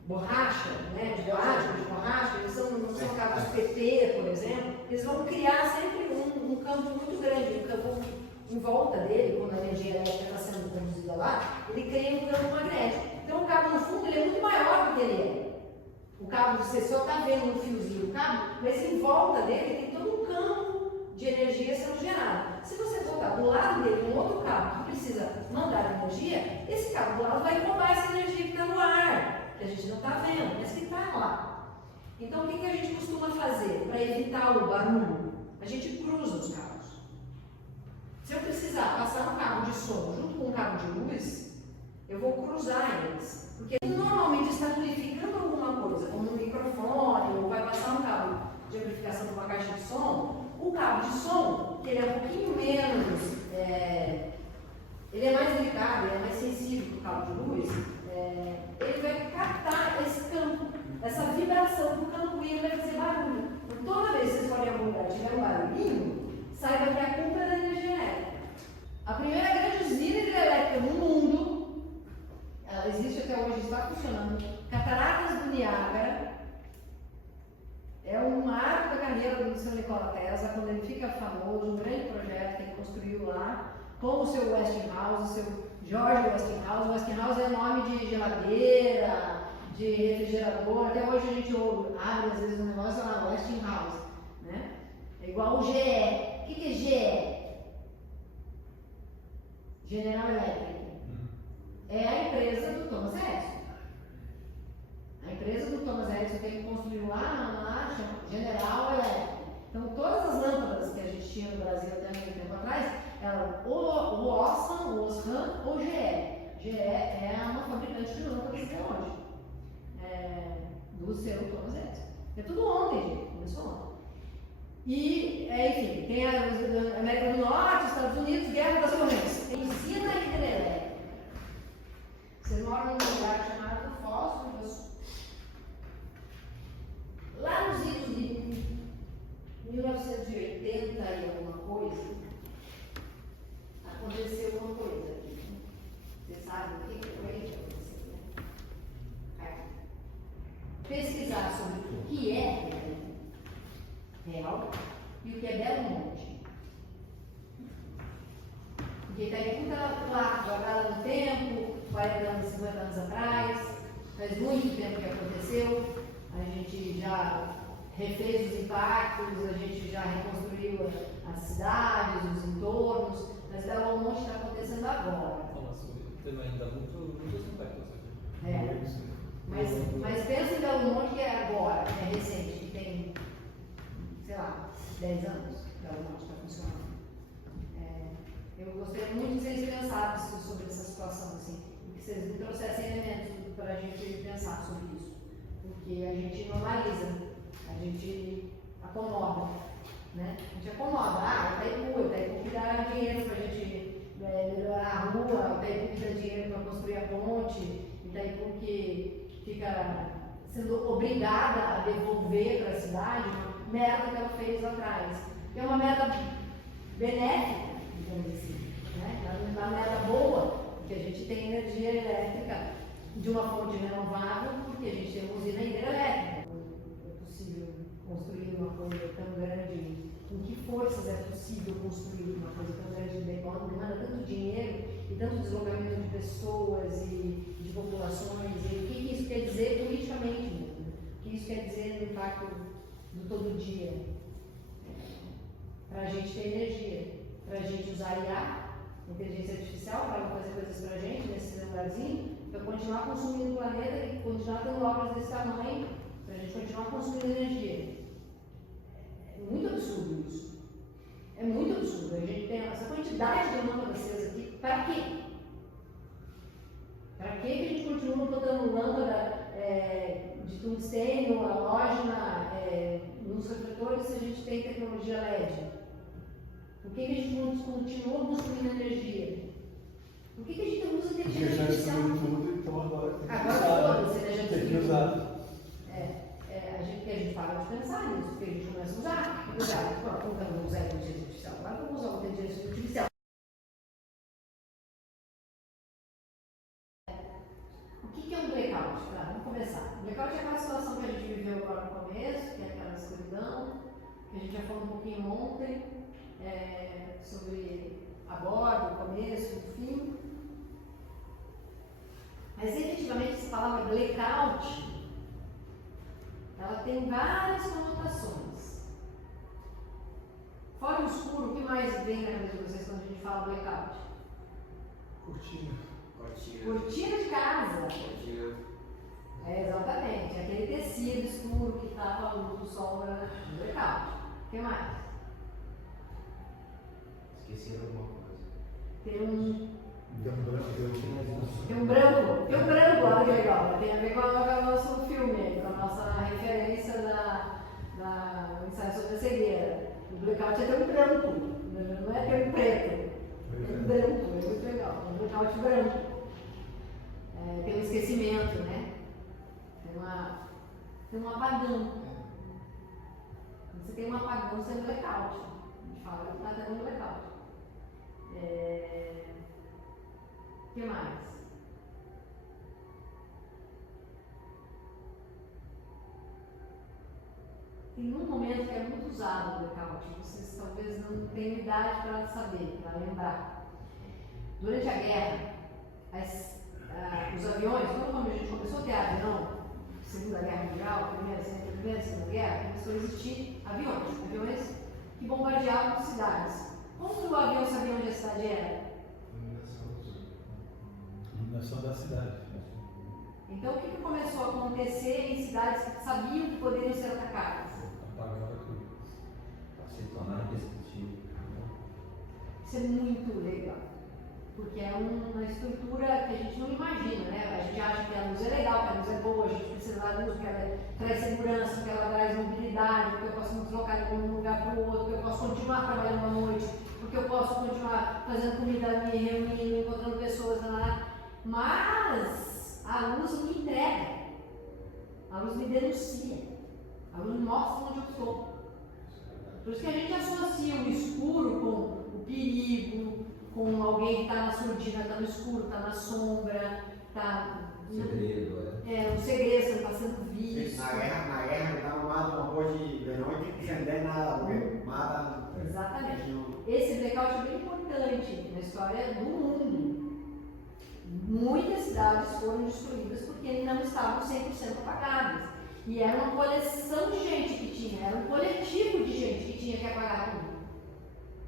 borracha, né, de borracha, eles não são cabos PP, por exemplo, eles vão criar sempre um campo muito grande, um campo em volta dele, quando a energia elétrica está sendo conduzida lá, ele cria um campo magnético. Então o cabo no fundo ele é muito maior do que ele é. O cabo, você só está vendo um fiozinho do cabo, mas em volta dele tem todo um campo de energia sendo gerado. Se você botar do lado dele um outro cabo que precisa mandar energia, esse cabo do lado vai roubar essa energia que está no ar, que a gente não está vendo, mas que está lá. Então o que a gente costuma fazer para evitar o barulho? A gente cruza os cabos. Se eu precisar passar um cabo de som junto com um cabo de luz, eu vou cruzar eles. Porque normalmente está amplificando alguma coisa, como um microfone, ou vai passar um cabo de amplificação de uma caixa de som. O cabo de som, ele é um pouquinho menos, ele é mais delicado, ele é mais sensível que o cabo de luz, ele vai captar esse campo, essa vibração do campo e ele vai fazer barulho. Então, toda vez que vocês forem em algum lugar e tiver um barulhinho, saiba que a culpa é da energia elétrica. A primeira grande usina hidrelétrica no mundo, ela existe até hoje, está funcionando, Cataratas do Niágara, é um marco da carreira do Sr. Nikola Tesla, quando ele fica famoso, um grande projeto que ele construiu lá, com o seu Westinghouse, o seu George Westinghouse. Westinghouse é nome de geladeira, de refrigerador, até hoje a gente abre às vezes um negócio lá, Westinghouse, né? É igual o GE. O que é GE? General Electric. É a empresa do Thomas Edison. A empresa do Thomas Edison que ele construiu lá chama General Electric. Então todas as lâmpadas que a gente tinha no Brasil até muito tempo atrás, eram ou Osram, ou Osram, ou GE. GE é uma fabricante de lâmpadas até hoje. Do seu Thomas Edison. É tudo ontem, gente. Começou ontem. E, enfim, tem a América do Norte, Estados Unidos, Guerra das Correntes. Tem usina hidrelétrica. Você mora num lugar chamado Foz do Iguaçu. Lá nos idos de 1980 e alguma coisa, aconteceu uma coisa aqui. Você sabe o que foi que aconteceu, né? Pesquisar sobre o que é real e o que é Belo Monte. Porque Itaipu está lá, jogada no tempo, 40 anos, 50 anos atrás, faz muito tempo que aconteceu, a gente já refez os impactos, a gente já reconstruiu as cidades, os entornos, mas Belo Monte está acontecendo agora. Nossa, o tema ainda muitos impactos aqui. Mas pensa em Belo Monte que é agora, que é recente, que tem, sei lá, 10 anos que Belo Monte está funcionando. Eu gostaria muito de vocês pensarem sobre essa situação, assim, e que vocês me trouxessem elementos para a gente pensar sobre isso. Porque a gente normaliza, a gente acomoda, né? A gente acomoda, Itaipu que dá dinheiro para a gente melhorar a rua, Itaipu que dá dinheiro para construir a ponte, Itaipu que fica sendo obrigada a devolver para a cidade uma merda que ela fez atrás. Que é uma merda benéfica, digamos assim, né? Uma merda boa, Porque a gente tem energia elétrica de uma fonte renovável, porque a gente tem uma usina hidrelétrica. Não é possível construir uma coisa tão grande. Com que forças é possível construir uma coisa tão grande? Demanda tanto dinheiro e tanto deslocamento de pessoas e de populações. E o que isso quer dizer politicamente mesmo? O que isso quer dizer no impacto do todo dia? Para a gente ter energia, para a gente usar IA, inteligência artificial, para fazer coisas para a gente nesse lugarzinho, para continuar consumindo o planeta e continuar tendo obras desse tamanho, para a gente continuar consumindo energia. É muito absurdo isso. É muito absurdo. A gente tem essa quantidade de lâmpadas acesas aqui. Para quê? Para que a gente continua botando lâmpada de tungstênio, halógena, nos refletores se a gente tem tecnologia LED? Por que a gente continua consumindo energia? Por que a gente não usa Porque inteligência já artificial? descobriu tudo, então agora tem que Agora todos, você já tem que usar. a gente para de pensar nisso, porque a gente começa a usar. Como eu vou usar a inteligência artificial? Agora eu vou usar a inteligência artificial. O que é um blackout? Vamos começar. Blackout é aquela situação que a gente viveu agora no começo, que é aquela escuridão, que a gente já falou um pouquinho ontem, sobre a borda, o começo, o fim. Mas efetivamente essa palavra blackout, ela tem várias conotações. Fora o escuro, o que mais vem na cabeça de vocês quando a gente fala blackout? Cortina. Cortina de casa. Exatamente, aquele tecido escuro que tapa a luz do sol no blackout. O que mais? Esqueci alguma coisa. Tem um Tem branco, olha que legal. Tem a ver com o nosso filme, com a nossa referência do ensaio sobre a cegueira. O blackout é ter um branco, não é ter um preto. É um branco, é muito legal. É um blackout branco. Tem um esquecimento, né? Tem um apagão. Quando você tem um apagão, você é blackout. A gente fala que está tendo um blackout. O que mais? Tem um momento que é muito usado o blackout, vocês talvez não tenham idade para saber, para lembrar. Durante a guerra, os aviões, quando a gente começou a ter avião, Segunda Guerra Mundial, Primeira, Segunda Guerra, começou a existir aviões que bombardeavam cidades. Como o avião sabia onde a cidade era? iluminação da cidade. Então, o que começou a acontecer em cidades que sabiam que poderiam ser atacadas? Apagava tudo. Se tornar indescritível. Isso é muito legal, porque é uma estrutura que a gente não imagina, né? A gente acha que a luz é legal, que a luz é boa, a gente precisa da luz, porque ela traz segurança, porque ela traz mobilidade, porque eu posso me deslocar de um lugar para o outro, porque eu posso continuar trabalhando à noite, porque eu posso continuar fazendo comida, me reunindo, encontrando pessoas, mas a luz me entrega, a luz me denuncia, a luz me mostra onde eu estou. Por isso que a gente associa o escuro com o perigo, com alguém que está na surdina, está no escuro, está na sombra, está... Segredo, um segredo, você não está sendo visto. Na guerra, então, mata uma coisa de noite e não nada, porque mata. Exatamente. Esse blackout é bem importante na história do mundo. Muitas cidades foram destruídas porque não estavam 100% apagadas. E era uma coleção de gente que tinha, era um coletivo de gente que tinha que apagar tudo.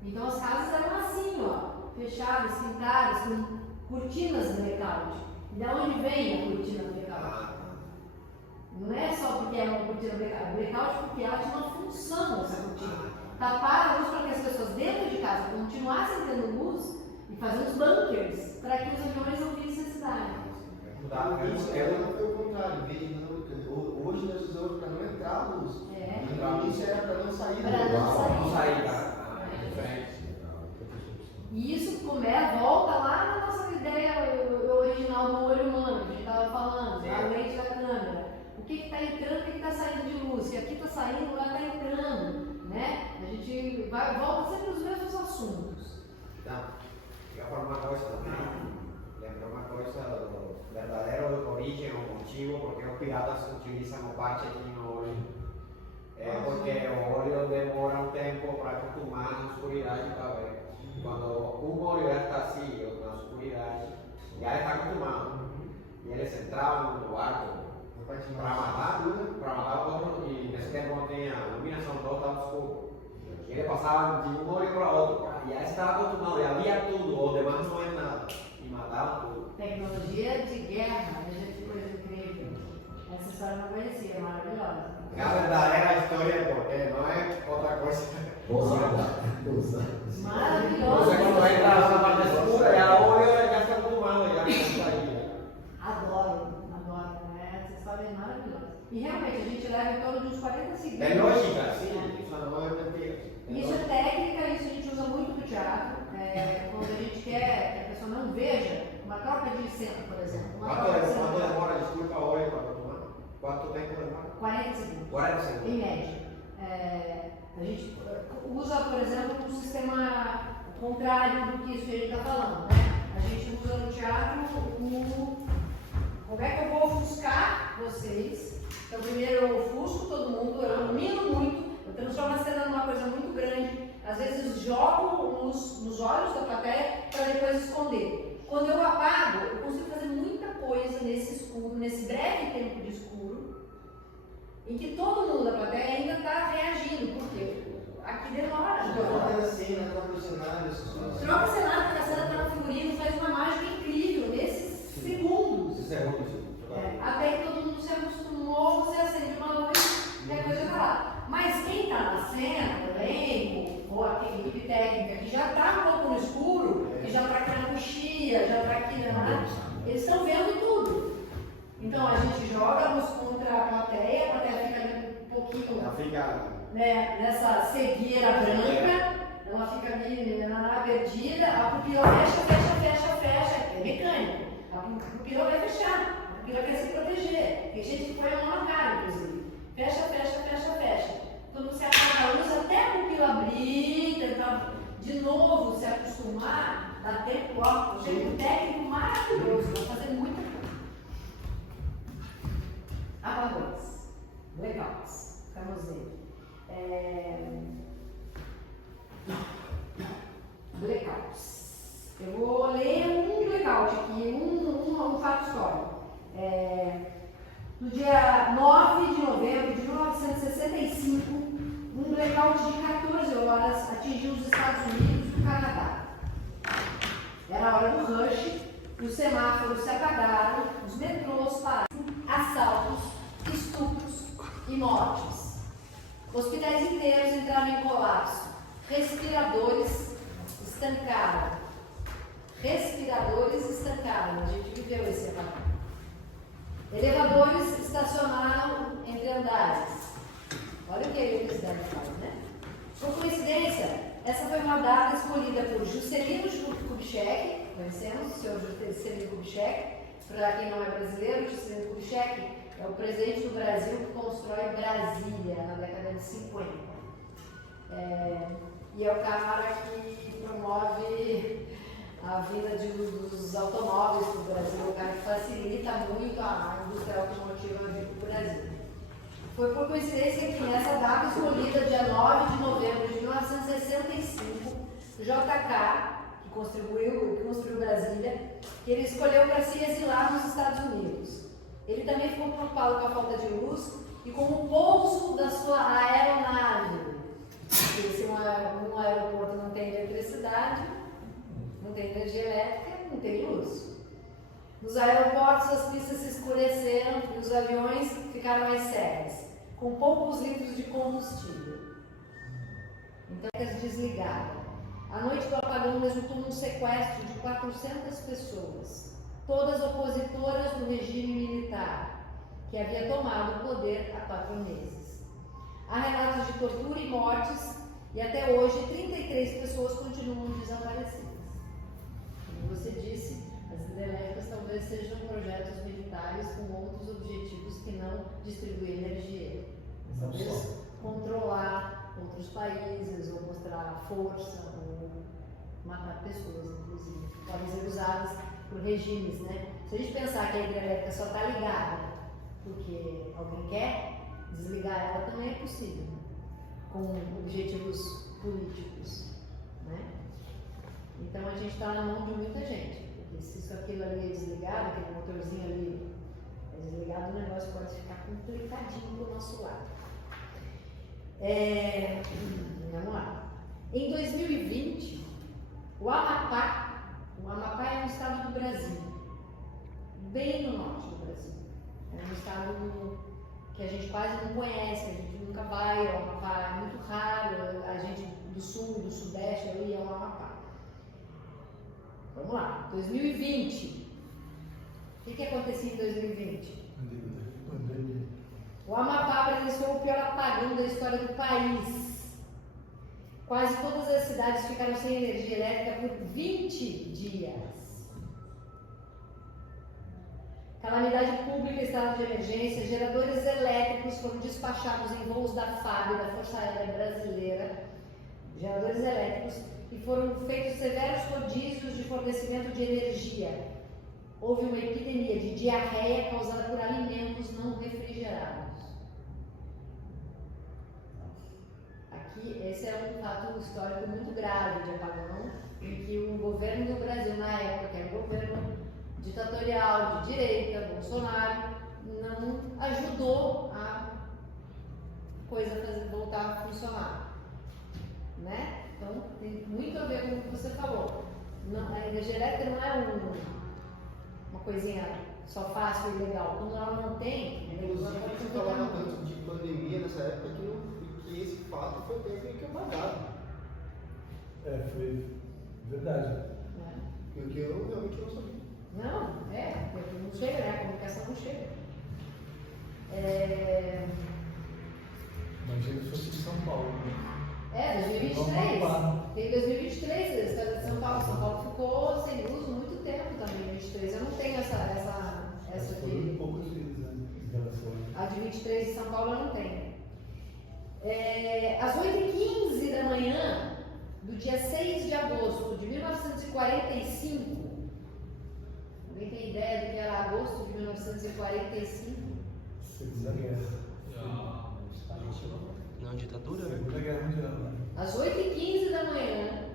Então as casas eram assim, ó, fechadas, pintadas, com cortinas blackout. De onde vem a cortina blackout? Não é só porque era uma cortina blackout, porque ela tinha uma função, essa cortina. Tapar a luz para que as pessoas dentro de casa continuassem tendo luz e fazer os bunkers para que os aviões não vissem a cidade. Isso ela foi o contrário, em vez de não, hoje nós usamos para não entrar a luz. No início era para não sair Para não sair. E isso volta lá na nossa ideia original do olho humano, que a gente estava falando, a lente da câmera. O que está entrando, o que está saindo de luz? Se aqui está saindo, lá está entrando. Né? A gente volta sempre nos mesmos assuntos. Então, eu falo uma coisa também, verdadeiro origem ou motivo porque os piratas utilizam o parche aqui no olho. É porque o olho demora um tempo para acostumar na escuridade para ver. Quando um olho já está assim, na escuridade, já está acostumado. E eles entravam no barco para matar o outro, e nesse tempo não tinha iluminação, todo estava escuro. E ele passava de um olho para outro, e aí estava acostumado, já via tudo, os demais não é nada, e matavam tudo. Tecnologia de guerra, veja que coisa incrível. Essa história eu não conhecia, é maravilhosa. É a verdadeira história, porque não é outra coisa. Maravilhosa. Você quando entra na parte escura, já o olho já está acostumado, já não saía. Adoro, né? Essa história é maravilhosa. E realmente a gente leva em torno de uns 40 segundos. É lógica, sim, isso não é mentira. Isso é técnica, isso a gente usa muito no teatro. Quando a gente quer que a pessoa não veja uma troca de cena, por exemplo. Quanto demora, desculpa, a olho para tomar? Quanto tempo demora? 40 segundos. 40 segundos. Em média. A gente usa, por exemplo, um sistema contrário do que isso que a gente está falando, né? A gente usa no teatro como é que eu vou ofuscar vocês. Então, primeiro eu ofusco todo mundo, eu ilumino muito, eu transformo a cena numa coisa muito grande. Às vezes jogo nos olhos da plateia para depois esconder. Quando eu apago, eu consigo fazer muita coisa nesse escuro, nesse breve tempo de escuro, em que todo mundo da plateia ainda está reagindo, porque aqui demora. Troca a cena, troca o cenário, essas coisas. Troca o cenário, porque a cena está no figurino, faz uma mágica incrível nesses segundos. Até que todo mundo se acostumou, você acende uma luz e a coisa está lá. Mas quem está na cena, o elenco, ou a equipe técnica, que já está um pouco no escuro, que já está aqui na coxia, já está aqui na... Eles estão vendo tudo. Então a gente joga a luz contra a plateia fica ali um pouquinho, Já fica. né, nessa cegueira branca, ela fica ali na perdida, a pupila fecha, é mecânico. A pupila vai fechar, a pupila quer se proteger. Tem gente que põe a mão na cara, inclusive. Fecha. Quando você apaga a luz, até a pupila abrir, tentar de novo se acostumar, dá tempo, ó, um técnico maravilhoso, vai fazer muita coisa. Apagões, blackouts, famosinho. Blackouts. Eu vou ler um blackout aqui, um fato histórico. No dia 9 de novembro de 1965, um blackout de 14 horas atingiu os Estados Unidos e o Canadá. Era a hora do rush, os semáforos se apagaram, os metrôs pararam, assaltos, estupros e mortes. Hospitais inteiros entraram em colapso, respiradores estancaram. A gente viveu esse apagão. Elevadores estacionaram entre andares. Olha o que a eletricidade faz, né? Por coincidência, essa foi uma data escolhida por Juscelino Kubitschek. Conhecemos o senhor Juscelino Kubitschek. Para quem não é brasileiro, Juscelino Kubitschek é o presidente do Brasil que constrói Brasília na década de 50. E é o cara que promove a vinda dos automóveis para o Brasil, o cara que facilita muito a indústria automotiva vir para o Brasil. Foi por coincidência que nessa data escolhida, dia 9 de novembro de 1965, o JK, que construiu Brasília, que ele escolheu para se exilar nos Estados Unidos. Ele também ficou preocupado com a falta de luz e com o pouso da sua aeronave. Porque se um aeroporto não tem eletricidade, não tem energia elétrica, não tem luz. Nos aeroportos as pistas se escureceram e os aviões ficaram mais sérios, com poucos litros de combustível. Então, eles desligaram. A noite do apagão resultou num sequestro de 400 pessoas, todas opositoras do regime militar, que havia tomado o poder há 4 meses. Há relatos de tortura e mortes, e até hoje 33 pessoas continuam desaparecidas. Como você disse, as hidrelétricas talvez sejam projetos militares com outros objetivos que não distribuir energia. Talvez controlar outros países, ou mostrar força, ou matar pessoas, inclusive. Podem ser usadas por regimes, né? Se a gente pensar que a hidrelétrica só está ligada porque alguém quer, desligar ela também é possível, com objetivos políticos, né? Então a gente está na mão de muita gente, porque se isso aquilo ali é desligado, aquele motorzinho ali é desligado, o negócio pode ficar complicadinho do nosso lado. Vamos lá. Em 2020, o Amapá é um estado do Brasil, bem no norte do Brasil. É um estado que a gente quase não conhece, a gente nunca vai ao Amapá, é muito raro, a gente do sul, do sudeste ali é o Amapá. Vamos lá, 2020. O que acontecia em 2020? Pandemia. O Amapá presenciou o pior apagão da história do país. Quase todas as cidades ficaram sem energia elétrica por 20 dias. Calamidade pública, estado de emergência, geradores elétricos foram despachados em voos da FAB, da Força Aérea Brasileira, geradores elétricos, e foram feitos severos rodízios de fornecimento de energia. Houve uma epidemia de diarreia causada por alimentos não refrigerados. Aqui, esse é um fato histórico muito grave de apagão, em que o governo do Brasil, na época, que era um governo ditatorial, de direita, Bolsonaro, não ajudou a coisa voltar a funcionar, né? Então, tem muito a ver com o que você falou. Não, a energia elétrica não é uma coisinha só fácil e legal. Quando ela não tem, Inclusive, você falava tanto de pandemia nessa época que esse fato foi meio que apagado. Foi verdade. Porque eu realmente não sabia. Não, porque não chega, né? A comunicação não chega. Imagina se fosse em São Paulo, né? 2023. Tem 2023, a história de São Paulo. São Paulo ficou sem uso muito tempo também, 2023. Eu não tenho essa Foi aqui. um pouco difícil, né? Em relação A de 23 de São Paulo eu não tenho. Às 8h15 da manhã do dia 6 de agosto de 1945, alguém tem ideia do que era agosto de 1945? Segunda Guerra. Não, ditadura, né? Segunda Guerra Mundial, né? Às 8h15 da manhã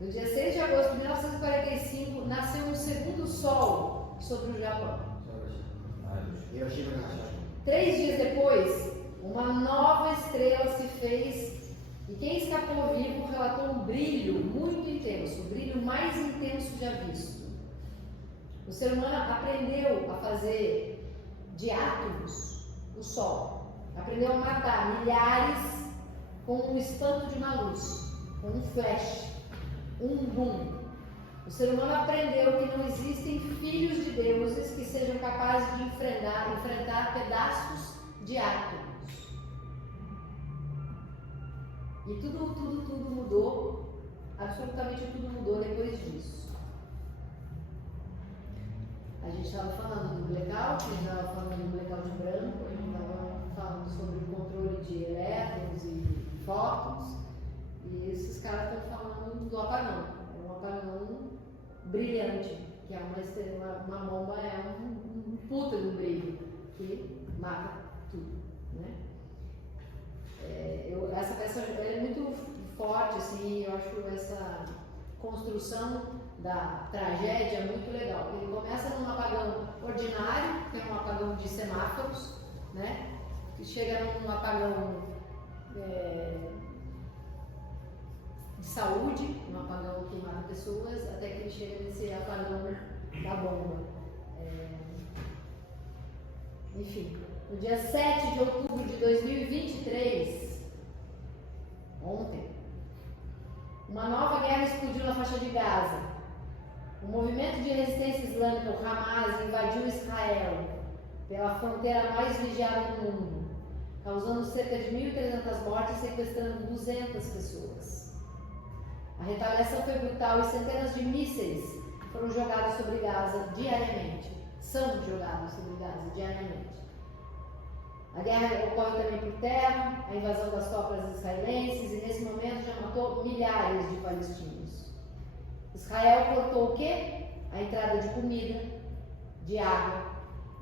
do dia 6 de agosto de 1945, nasceu um segundo sol sobre o Japão. Hiroshima e Nagasaki. 3 dias depois, uma nova estrela se fez e quem escapou vivo relatou um brilho muito intenso, o brilho mais intenso já visto. O ser humano aprendeu a fazer de átomos o Sol. Aprendeu a matar milhares com um espanto de uma luz, com um flash, um boom. O ser humano aprendeu que não existem filhos de deuses que sejam capazes de enfrentar pedaços de átomos. E tudo mudou, absolutamente tudo mudou depois disso. A gente estava falando do blackout, a gente estava falando do blackout branco, a gente estava falando sobre o controle de elétrons e fótons, e esses caras estão falando do apagão. É um apagão brilhante, que é uma bomba, é um puta do brilho, que mata tudo, né? Essa peça é muito forte, assim, eu acho essa construção da tragédia muito legal. Ele começa num apagão ordinário, que é um apagão de semáforos, né? Que chega num apagão de saúde, um apagão que mata pessoas, até que ele chega nesse apagão da bomba. Enfim, no dia 7 de outubro de 2023, ontem, uma nova guerra explodiu na faixa de Gaza. O movimento de resistência islâmica, o Hamas, invadiu Israel pela fronteira mais vigiada do mundo, causando cerca de 1.300 mortes e sequestrando 200 pessoas. A retaliação foi brutal e centenas de mísseis foram jogados sobre Gaza diariamente. São jogados sobre Gaza diariamente. A guerra ocorre também por terra, a invasão das tropas israelenses, e nesse momento já matou milhares de palestinos. Israel cortou o quê? a entrada de comida, de água,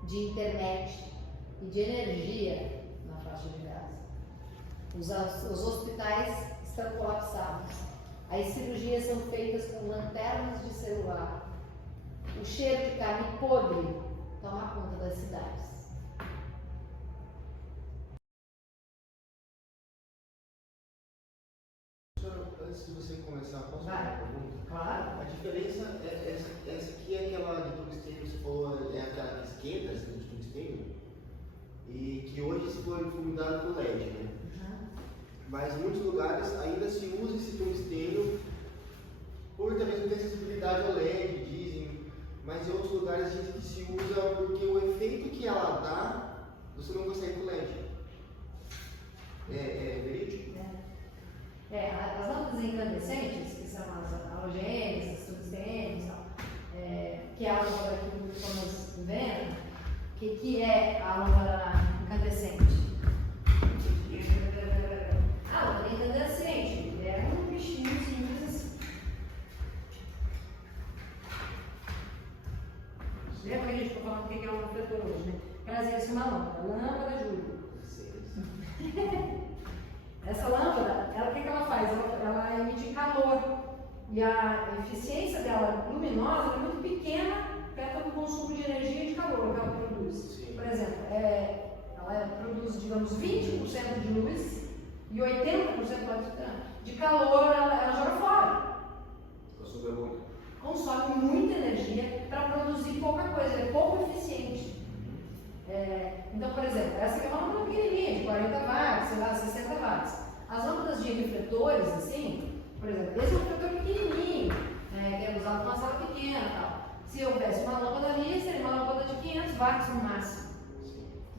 de internet e de energia na faixa de Gaza. Os hospitais estão colapsados. As cirurgias são feitas com lanternas de celular. O cheiro de carne podre toma conta das cidades. Antes de você começar, posso fazer Vai. uma pergunta? Claro. A diferença é essa aqui é aquela de tungstênio que você falou, é aquela que esquenta, assim, de tungstênio, e que hoje foi mudado para o LED, né? Mas em muitos lugares ainda se usa esse tungstênio por talvez não ter acessibilidade ao LED, dizem, mas em outros lugares dizem que se usa porque o efeito que ela dá, você não consegue com o LED. É verídico? As lâmpadas incandescentes, que são as halogênicas, as tungstênios, que é a lâmpada que estamos vendo, que é a lâmpada incandescente? A lâmpada incandescente é um bichinho simples assim. Lembra que a gente ficou falando o que é um refletor hoje, né? Trazia-se uma lâmpada Júlio. Essa lâmpada, o que ela faz? Ela emite calor e a eficiência dela luminosa é muito pequena perto do consumo de energia e de calor que ela produz. Sim. Por exemplo, ela produz, digamos, 20% de luz e 80% de calor ela joga fora. Consome muito. Consome muita energia para produzir pouca coisa, é pouco eficiente. Então, por exemplo, essa aqui é uma lâmpada pequenininha, de 40 watts, sei lá, 60 watts. As lâmpadas de refletores, assim, por exemplo, esse é um refletor pequenininho, que é usado numa sala pequena e tal. Se houvesse uma lâmpada ali, seria uma lâmpada de 500 watts no máximo.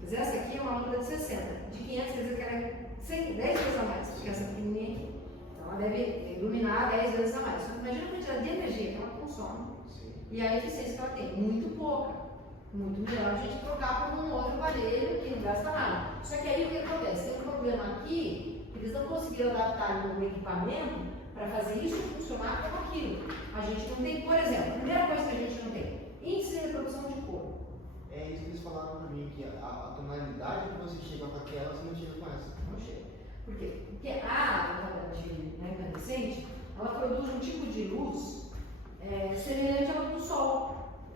Mas essa aqui é uma lâmpada de 60. De 500 quer dizer que ela é 10 vezes a mais, porque essa pequenininha aqui. Então, ela deve iluminar 10 vezes a mais. Só imagina a quantidade de energia que ela consome. Sim. E a eficiência que ela tem, muito pouca. Muito melhor a gente trocar por um outro aparelho que não gasta nada. Só que aí o que acontece? Tem um problema aqui, que eles não conseguiram adaptar o equipamento para fazer isso funcionar como aquilo. A gente não tem, por exemplo, a primeira coisa que a gente não tem, índice de reprodução de cor. É isso que eles falaram para mim, que a tonalidade que você chega com aquela, você não chega com essa. Não chega. Por quê? Porque a lâmpada incandescente, ela produz um tipo de luz semelhante à luz do sol.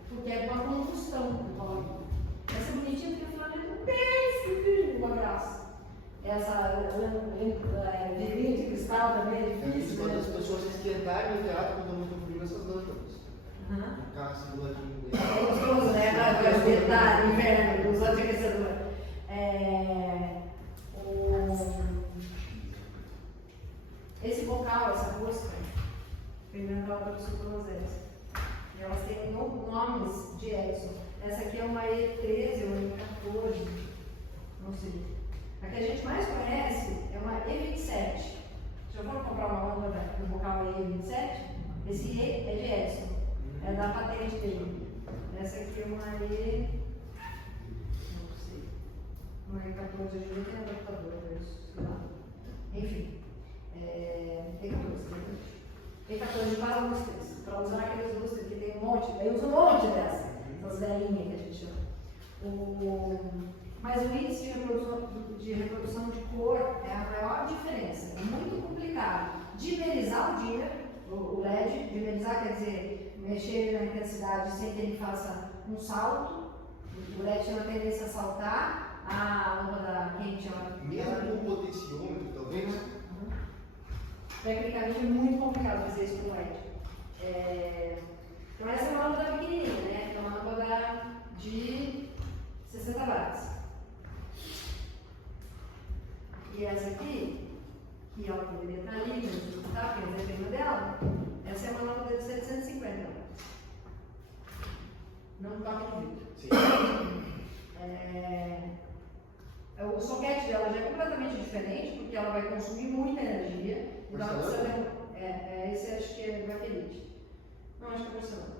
Porque é uma combustão do óleo. Essa bonitinha tem um filamento bem simples, uma graça. Essa vidrinha de cristal também é difícil. Quando as pessoas se esquentarem no teatro, quando eu estou cobrindo essas lâmpadas. Ficar simuladinho. É gostoso, né? Para esquentar no inverno, usar de aquecedor. Esse bocal, essa rosca, primeiro da obra do Sucrosés. Elas têm nomes de Edison. Essa aqui é uma E13 ou E14, não sei. A que a gente mais conhece é uma E27. Já foram comprar uma lâmpada no bocal E27? Esse E é de Edison, é da patente dele. Essa aqui é uma E. Não sei. Uma E14, hoje em dia tem adaptador para isso, sei lá. Enfim. E14 para lustres, para usar aqueles lustres que tem um monte, daí usa um monte dessas, essas velhinhas que a gente chama. Mas o índice de reprodução de cor é a maior diferença, é muito complicado. Dimerizar o dimmer, o LED, dimerizar quer dizer mexer na intensidade sem que ele faça um salto. O LED tem uma tendência a saltar, a lâmpada quente Mesmo com potenciômetro, talvez. Tecnicamente é muito complicado fazer isso com LED. Então essa é uma lâmpada pequenininha, né? É uma lâmpada de 60 watts. E essa aqui, que ela poderia estar ali, mas não está, porque é a dela, essa é uma lâmpada de 750 watts. Não toca no vidro. Sim. O soquete dela já é completamente diferente, porque ela vai consumir muita energia. Então, esse acho que é baquelite. Não, acho que é porcelana.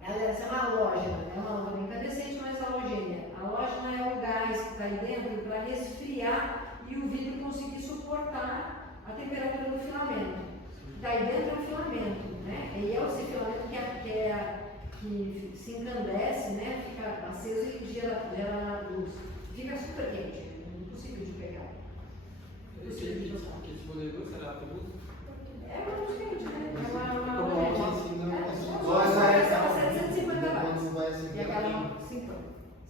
Essa é uma halógena, é uma lâmpada incandescente, mas halogênia. A halógena é o gás que está aí dentro para resfriar e o vidro conseguir suportar a temperatura do filamento. Está aí dentro é um filamento. né? E é esse filamento que se engrandece, né? Fica aceso e gera luz. Fica super quente, impossível de pegar. Impossível de usar. Que tipo de luz será que usa? É uma luz quente, né? É uma Como luz assim, não? essa 750 watts. Quando vai assim, E aquela é 50,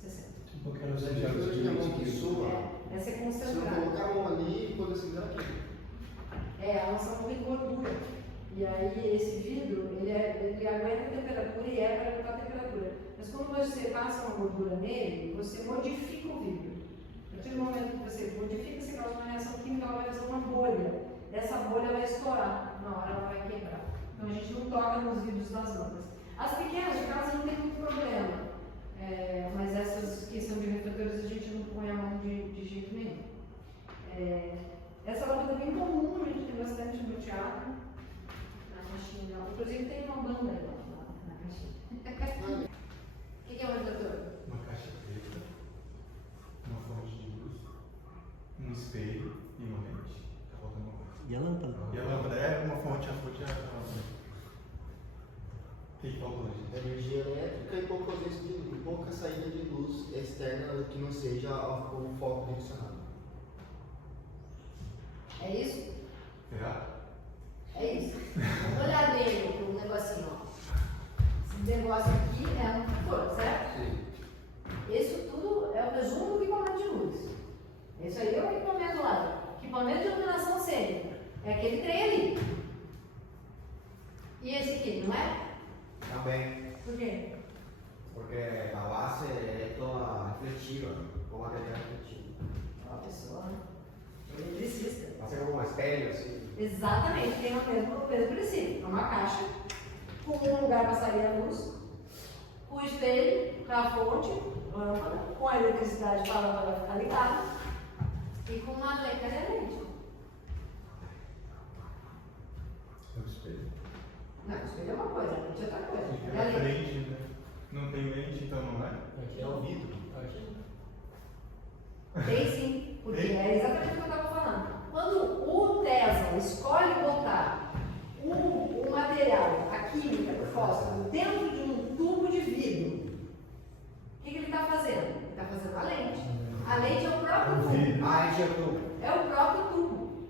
60. Tipo aquelas Mas janelas depois de que a mão leite que que soa, Essa é se eu concentrada. colocar a mão ali, quando eu segurar aqui. Elas são muito gordura. E aí esse vidro, ele aguenta a temperatura e é para aguentar a temperatura. Mas quando você passa uma gordura nele, você modifica o vidro. A partir do momento que você modifica, você causa uma reação química, ela vai fazer uma bolha. Essa bolha vai estourar, na hora ela vai quebrar. Então a gente não toca nos vidros das lâmpadas. As pequenas de casa não tem muito problema. Mas essas que são de refletores a gente não põe a mão de jeito nenhum. Essa lâmpada é bem comum, a gente tem bastante no teatro, na caixinha. Inclusive tem uma banda aí na caixinha. O que é um refletor? Uma caixa preta, uma fonte de luz, um espelho e uma lente. Tá faltando uma coisa. E a lâmpada? E a lâmpada é uma fonte, a fonte é a lâmpada. O que faltou, gente? Energia elétrica e pouca saída de luz externa que não seja o foco direcionado. É isso? Será? É isso. Vamos olhar bem para o negocinho, ó. Esse negócio aqui é um refletor, certo? Sim. Isso tudo é o resumo do equipamento de luz. Isso aí é o equipamento lá. Equipamento de iluminação cênica. É aquele trem ali. E esse aqui, não é? Também, Por quê? porque a base é toda refletiva, com material refletivo. Ó, pessoa eletricista. Vai ser como um espelho, assim. Exatamente, tem o mesmo princípio. É uma caixa com um lugar para sair a luz, com o espelho, com a fonte, lâmpada, com a eletricidade para a lâmpada ficar ligada e com uma lente. Cadê a lente? É o espelho. Não, o espelho é uma coisa, a lente é outra coisa. E Cadê a na lente? frente, né? Não tem lente, então não é? Aqui É o vidro. Aqui. Tem sim, porque é exatamente o que eu estava falando. Quando o Tesla escolhe botar o material, a química do fósforo, dentro de um tubo de vidro, o que ele está fazendo? Ele está fazendo a lente. A lente é o próprio tubo. Ah, esse é o tubo. É o próprio tubo.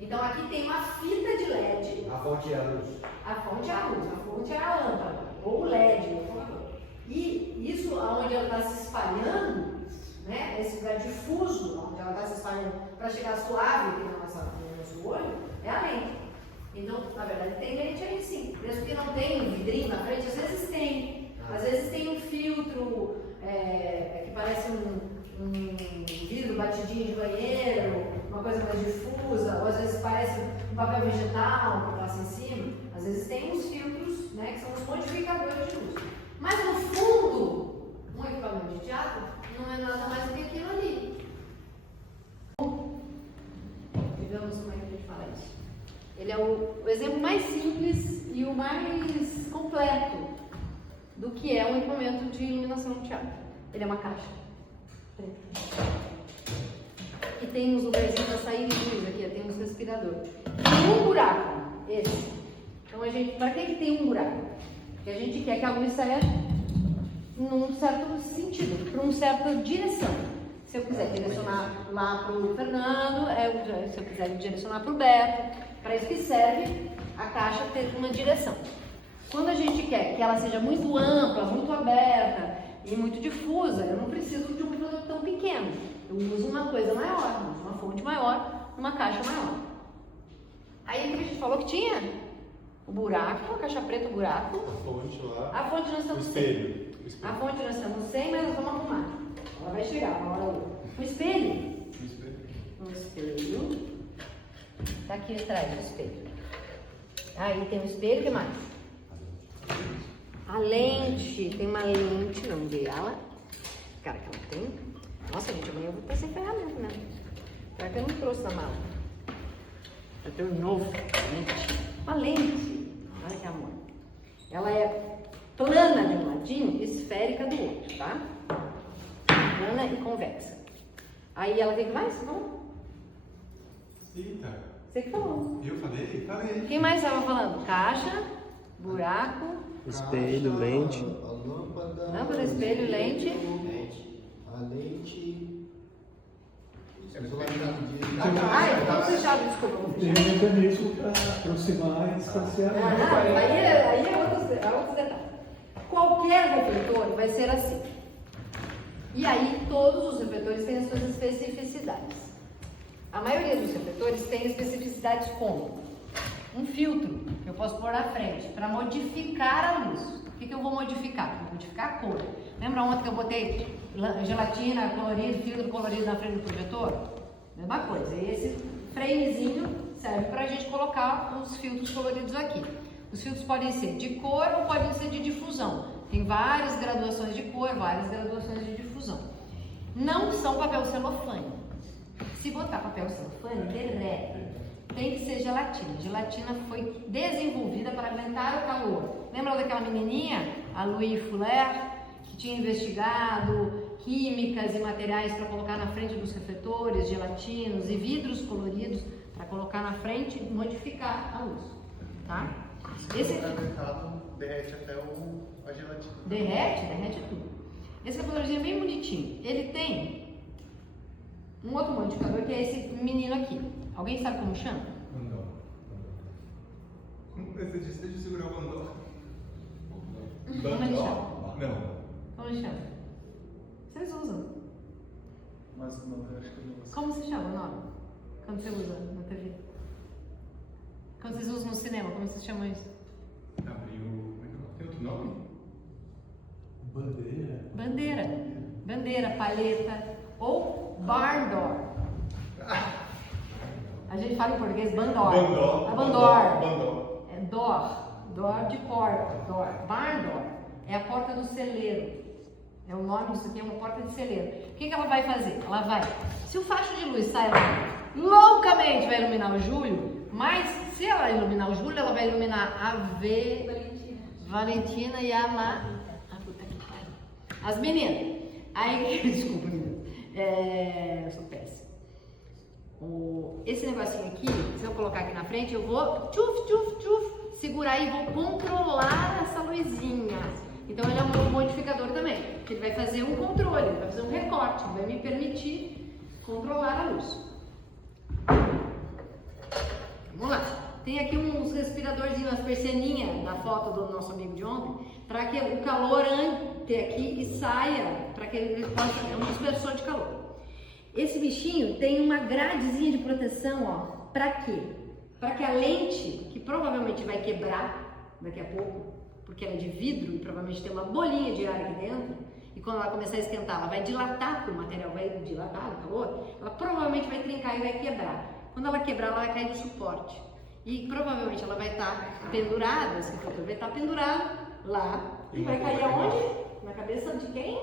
Então aqui tem uma fita de LED. A fonte é a luz. A fonte é a luz, a fonte é a lâmpada, ou o LED, o formador. E isso, onde ela está se espalhando, né, esse lugar difuso, onde ela está se espalhando para chegar suave aqui no nosso olho, é a lente. Então, na verdade, tem lente aí sim. Mesmo que não tenha um vidrinho na frente, às vezes tem. Às vezes tem um filtro que parece um vidro batidinho de banheiro, uma coisa mais difusa, ou às vezes parece um papel vegetal, uma passa em cima. Às vezes tem uns filtros, né, que são os modificadores de luz. Mas no fundo, um equipamento de teatro não é nada mais do que aquilo ali. Digamos, como é que a gente fala isso? Ele é o exemplo mais simples e o mais completo do que é um equipamento de iluminação no teatro. Ele é uma caixa. E tem uns lugarzinhos para sair de luz aqui, tem uns respiradores. Tem um buraco, esse. Então a gente, para que tem um buraco? Porque a gente quer que a luz saia num certo sentido, para uma certa direção. Se eu quiser direcionar lá para o Fernando, se eu quiser direcionar para o Beto, para isso que serve a caixa ter uma direção. Quando a gente quer que ela seja muito ampla, muito aberta e muito difusa, eu não preciso de um produto tão pequeno. Eu uso uma coisa maior, uso uma fonte maior, uma caixa maior. Aí o que a gente falou que tinha? O buraco, a caixa preta, o buraco. A fonte lá. A fonte nós O estamos espelho. sem. A fonte nós estamos sem, mas nós vamos arrumar. Ela vai chegar uma hora ou outra. O espelho. O espelho. Um espelho. Tá aqui atrás do espelho. Aí tem um espelho, o que mais? A lente. Tem uma lente, não dela. Cara, que ela tem. Nossa, gente, amanhã eu vou estar sem ferramenta, né? Será que eu não trouxe na mala? Eu tenho um novo. Uma lente. Olha que amor. Ela é plana de um ladinho, esférica do outro, tá? Plana e convexa. Aí ela tem que mais? Não? Eita. Você que falou. Eu falei? Falei. Quem mais estava falando? Caixa, buraco, Espelho, lente. A lâmpada. Lâmpada, espelho, lente. A lente. Então você já desculpa. Tem um mecanismo para aproximar e distanciar. Aí é outros detalhes. Qualquer refletor vai ser assim. E aí todos os refletores têm as suas especificidades. A maioria dos refletores tem especificidades como um filtro que eu posso pôr na frente para modificar a luz. O que eu vou modificar? Vou modificar a cor. Lembra ontem que eu botei gelatina, colorido, filtro colorido na frente do projetor? Mesma coisa. E esse framezinho serve para a gente colocar os filtros coloridos aqui. Os filtros podem ser de cor ou podem ser de difusão. Tem várias graduações de cor, várias graduações de difusão. Não são papel celofane. Se botar papel celofane, derrete. Tem que ser gelatina. Gelatina foi desenvolvida para aguentar o calor. Lembra daquela menininha, a Louis Fuller, que tinha investigado químicas e materiais para colocar na frente dos refletores, gelatinos e vidros coloridos para colocar na frente e modificar a luz, tá? Esse aqui derrete até a gelatina. derrete tudo. Esse refletorzinho é bem bonitinho. Ele tem um outro modificador que é esse menino aqui. Alguém sabe como chama? Bandol. Como você disse? Deixa eu segurar o bandol. Como ele chama? Não. Como ele chama? Vocês usam. Mas o nome eu acho que não. Como se chama o nome? Quando você usa na TV? Quando vocês usam no cinema, como vocês chamam isso? Abriu. Tem outro nome? Bandeira. Bandeira, palheta ou barn door. A gente fala em português bandor. Bandor. É door de porta. Door. Barn door é a porta do celeiro. É o nome disso aqui, é uma porta de celeiro. O que ela vai fazer? Ela vai, se o facho de luz sai lá, loucamente vai iluminar o Júlio, mas se ela iluminar o Júlio, ela vai iluminar a Valentina e a puta que pariu. As meninas. Aí, desculpa, meninas. Eu sou péssima. Esse negocinho aqui, se eu colocar aqui na frente, eu vou segurar e vou controlar essa luzinha. Então ele é um modificador também, que ele vai fazer um controle, ele vai fazer um recorte, vai me permitir controlar a luz. Vamos lá. Tem aqui uns respiradorzinhos, umas persianinhas na foto do nosso amigo de ontem, para que o calor entre aqui e saia, para que ele possa, é um dispersor de calor. Esse bichinho tem uma gradezinha de proteção, ó, para quê? Para que a lente, que provavelmente vai quebrar daqui a pouco, porque ela é de vidro e provavelmente tem uma bolinha de ar aqui dentro, e quando ela começar a esquentar, ela vai dilatar, porque o material vai dilatar no calor, ela provavelmente vai trincar e vai quebrar. Quando ela quebrar, ela vai cair do suporte. E provavelmente ela vai estar pendurada, esse refletor vai estar pendurado lá, e vai cair aonde? Na cabeça de quem?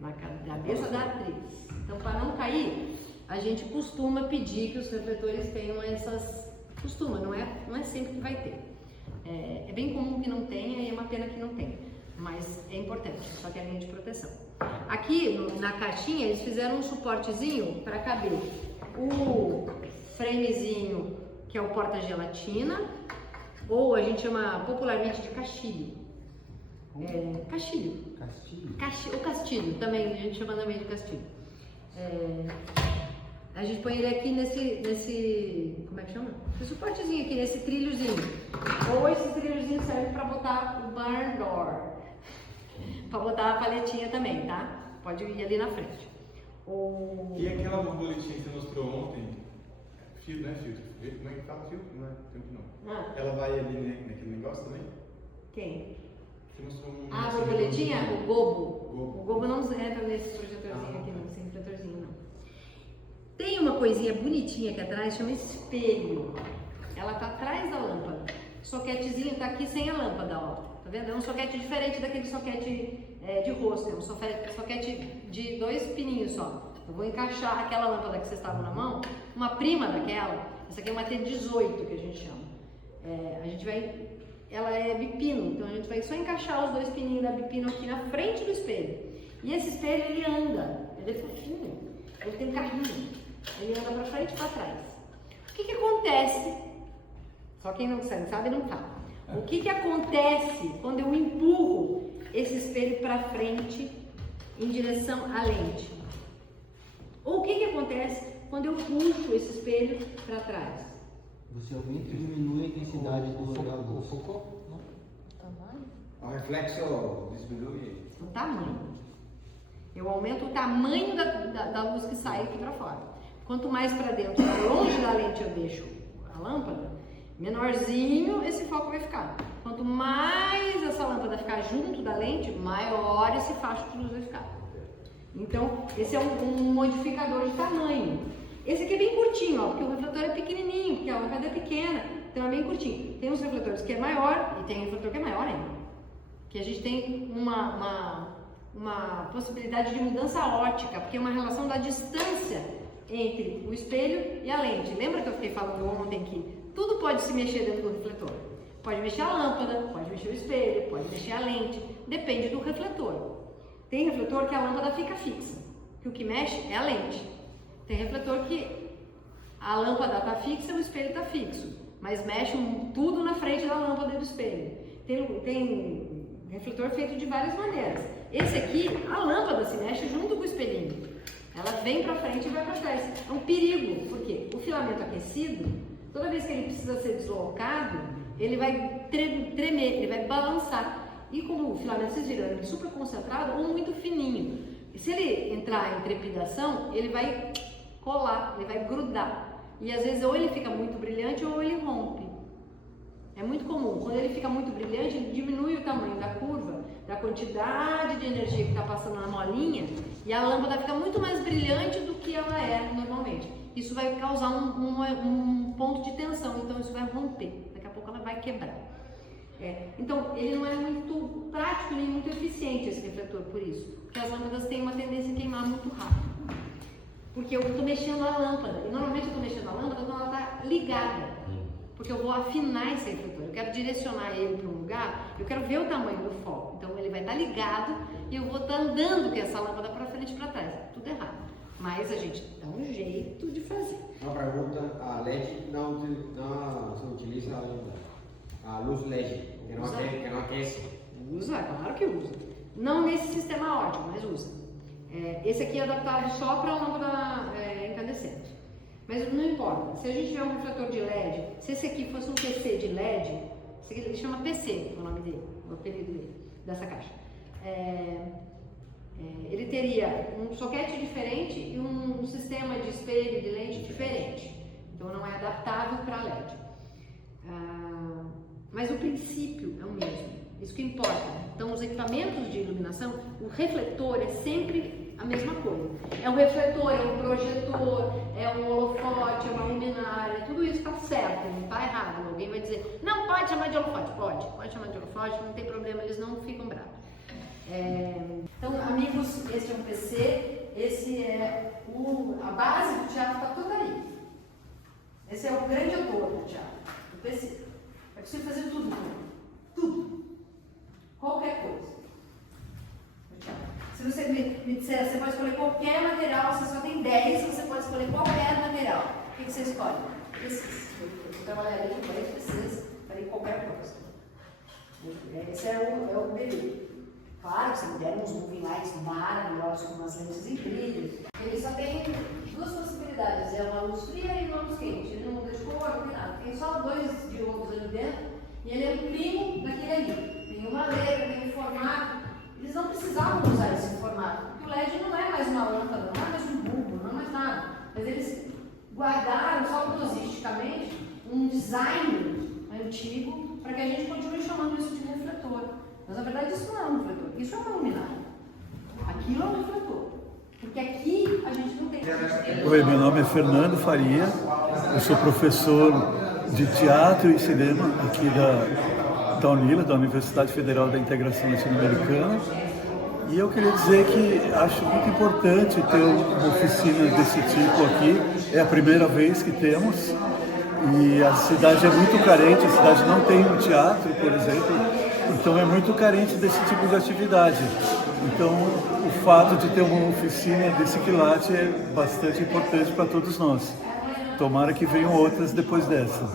Na cabeça da atriz. Então, para não cair, a gente costuma pedir que os refletores tenham essas... Costuma, não é sempre que vai ter. É bem comum que não tenha e é uma pena que não tenha. Mas é importante, só que é a linha de proteção. Aqui na caixinha eles fizeram um suportezinho para caber o framezinho, que é o porta-gelatina, ou a gente chama popularmente de castilho. Castilho. O castilho, também, a gente chama também de castilho. A gente põe ele aqui nesse como é que chama? Esse suportezinho aqui, nesse trilhozinho. Ou esse trilhozinho serve para botar o barn door. Para botar a paletinha também, tá? Pode ir ali na frente. E aquela borboletinha que você mostrou ontem? Filtro, né? Filtro. Como é que fala filtro? Não é filtro, não. Ela vai ali naquele negócio também? Quem? Você mostrou um... A borboletinha? O gobo. O gobo não entra nesse projetorzinho aqui, não. Sem refletorzinho, não. Tem uma coisinha bonitinha aqui atrás, chama espelho. Ela tá atrás da lâmpada. O soquetezinho tá aqui sem a lâmpada, ó. Tá vendo? É um soquete diferente daquele soquete de rosto. É um soquete de 2 pininhos só. Eu vou encaixar aquela lâmpada que vocês estavam na mão, uma prima daquela. Essa aqui é uma T18 que a gente chama. Ela é bipino, então a gente vai só encaixar os 2 pininhos da bipino aqui na frente do espelho. E esse espelho, ele anda, ele é fofinho, ele tem carrinho. Ele anda para frente e para trás. O que acontece? Só quem não sabe não tá. O que acontece quando eu empurro esse espelho para frente em direção à lente? Ou o que acontece quando eu puxo esse espelho para trás? Você aumenta e diminui a intensidade do foco? O reflexo diminui. O tamanho. Eu aumento o tamanho da luz que sai aqui para fora. Quanto mais para dentro, longe da lente eu deixo a lâmpada, menorzinho esse foco vai ficar. Quanto mais essa lâmpada ficar junto da lente, maior esse facho de luz vai ficar. Então, esse é um modificador de tamanho. Esse aqui é bem curtinho, ó, porque o refletor é pequenininho, porque a lâmpada é pequena, então é bem curtinho. Tem uns refletores que é maior e tem refletor que é maior ainda. Que a gente tem uma possibilidade de mudança óptica, porque é uma relação da distância entre o espelho e a lente. Lembra que eu fiquei falando ontem que tudo pode se mexer dentro do refletor? Pode mexer a lâmpada, pode mexer o espelho, pode mexer a lente, depende do refletor. Tem refletor que a lâmpada fica fixa, que o que mexe é a lente. Tem refletor que a lâmpada está fixa e o espelho está fixo, mas mexe tudo na frente da lâmpada e do espelho. Tem refletor feito de várias maneiras. Esse aqui, a lâmpada se mexe junto com o espelhinho. Ela vem para frente e vai para trás. É um perigo, porque o filamento aquecido, toda vez que ele precisa ser deslocado, ele vai tremer, ele vai balançar. E como o filamento se gira super concentrado ou muito fininho, e se ele entrar em trepidação, ele vai colar, ele vai grudar. E às vezes ou ele fica muito brilhante ou ele rompe. É muito comum. Quando ele fica muito brilhante, ele diminui o tamanho da curva, da quantidade de energia que está passando na molinha, e a lâmpada fica muito mais brilhante do que ela é normalmente. Isso vai causar um ponto de tensão, então isso vai romper. Daqui a pouco ela vai quebrar. Então, ele não é muito prático nem muito eficiente, esse refletor, por isso. Porque as lâmpadas têm uma tendência a queimar muito rápido. Porque eu estou mexendo a lâmpada. E normalmente eu estou mexendo a lâmpada quando ela está ligada. Porque eu vou afinar esse refletor. Eu quero direcionar ele para um lugar, eu quero ver o tamanho do foco. Então, ele vai estar ligado e eu vou estar andando com essa lâmpada para frente e para trás. Tudo errado. Mas a gente dá um jeito de fazer. Uma pergunta, a LED não se utiliza ainda. A luz LED, que não aquece. Usa, claro que usa. Não nesse sistema óptico, mas usa. Esse aqui é adaptado só para lâmpada incandescente. Mas não importa, se a gente tiver um refletor de LED, se esse aqui fosse um PC de LED, esse aqui ele chama PC, é o nome dele, o apelido dele, dessa caixa. Ele teria um soquete diferente e um sistema de espelho de lente diferente. Então não é adaptável para LED. Mas o princípio é o mesmo, isso que importa. Então os equipamentos de iluminação, o refletor é sempre a mesma coisa. É um refletor, é um projetor, é um holofote, é uma luminária, tudo isso está certo, não está errado. Alguém vai dizer, não pode chamar de holofote. Pode chamar de holofote, não tem problema, eles não ficam bravos. Então, amigos, esse é um PC, esse é a base do teatro, está tudo aí. Esse é o grande ator do teatro, o PC. É possível fazer tudo com ele. Tudo. Qualquer coisa. Se você me disser, você pode escolher qualquer material, você só tem 10, você pode escolher qualquer material. O que você escolhe? Esses. Eu trabalharia com 10 PCs, faria qualquer coisa. Esse é o bebê. Claro que se me der uns moving lights maravilhosos com umas lentes incríveis, ele só tem duas possibilidades, é uma luz fria e uma luz quente. Ele não muda de cor, não tem nada. Tem só 2 diodos ali dentro e ele é um primo daquele ali. Tem uma letra, tem um formato. Eles não precisavam usar esse formato, porque o LED não é mais uma lâmpada, não é mais um bulbo, não é mais nada. Mas eles guardaram saudosisticamente um design antigo para que a gente continue chamando isso de refletor. Mas na verdade isso não é um refletor, isso é uma luminária. Aquilo é um refletor. Porque aqui a gente não tem... Oi, meu nome é Fernando Faria, eu sou professor de teatro e cinema aqui da UNILA, da Universidade Federal da Integração Latino-Americana. E eu queria dizer que acho muito importante ter uma oficina desse tipo aqui. É a primeira vez que temos e a cidade é muito carente, a cidade não tem um teatro, por exemplo, então é muito carente desse tipo de atividade. Então, o fato de ter uma oficina desse quilate é bastante importante para todos nós. Tomara que venham outras depois dessa.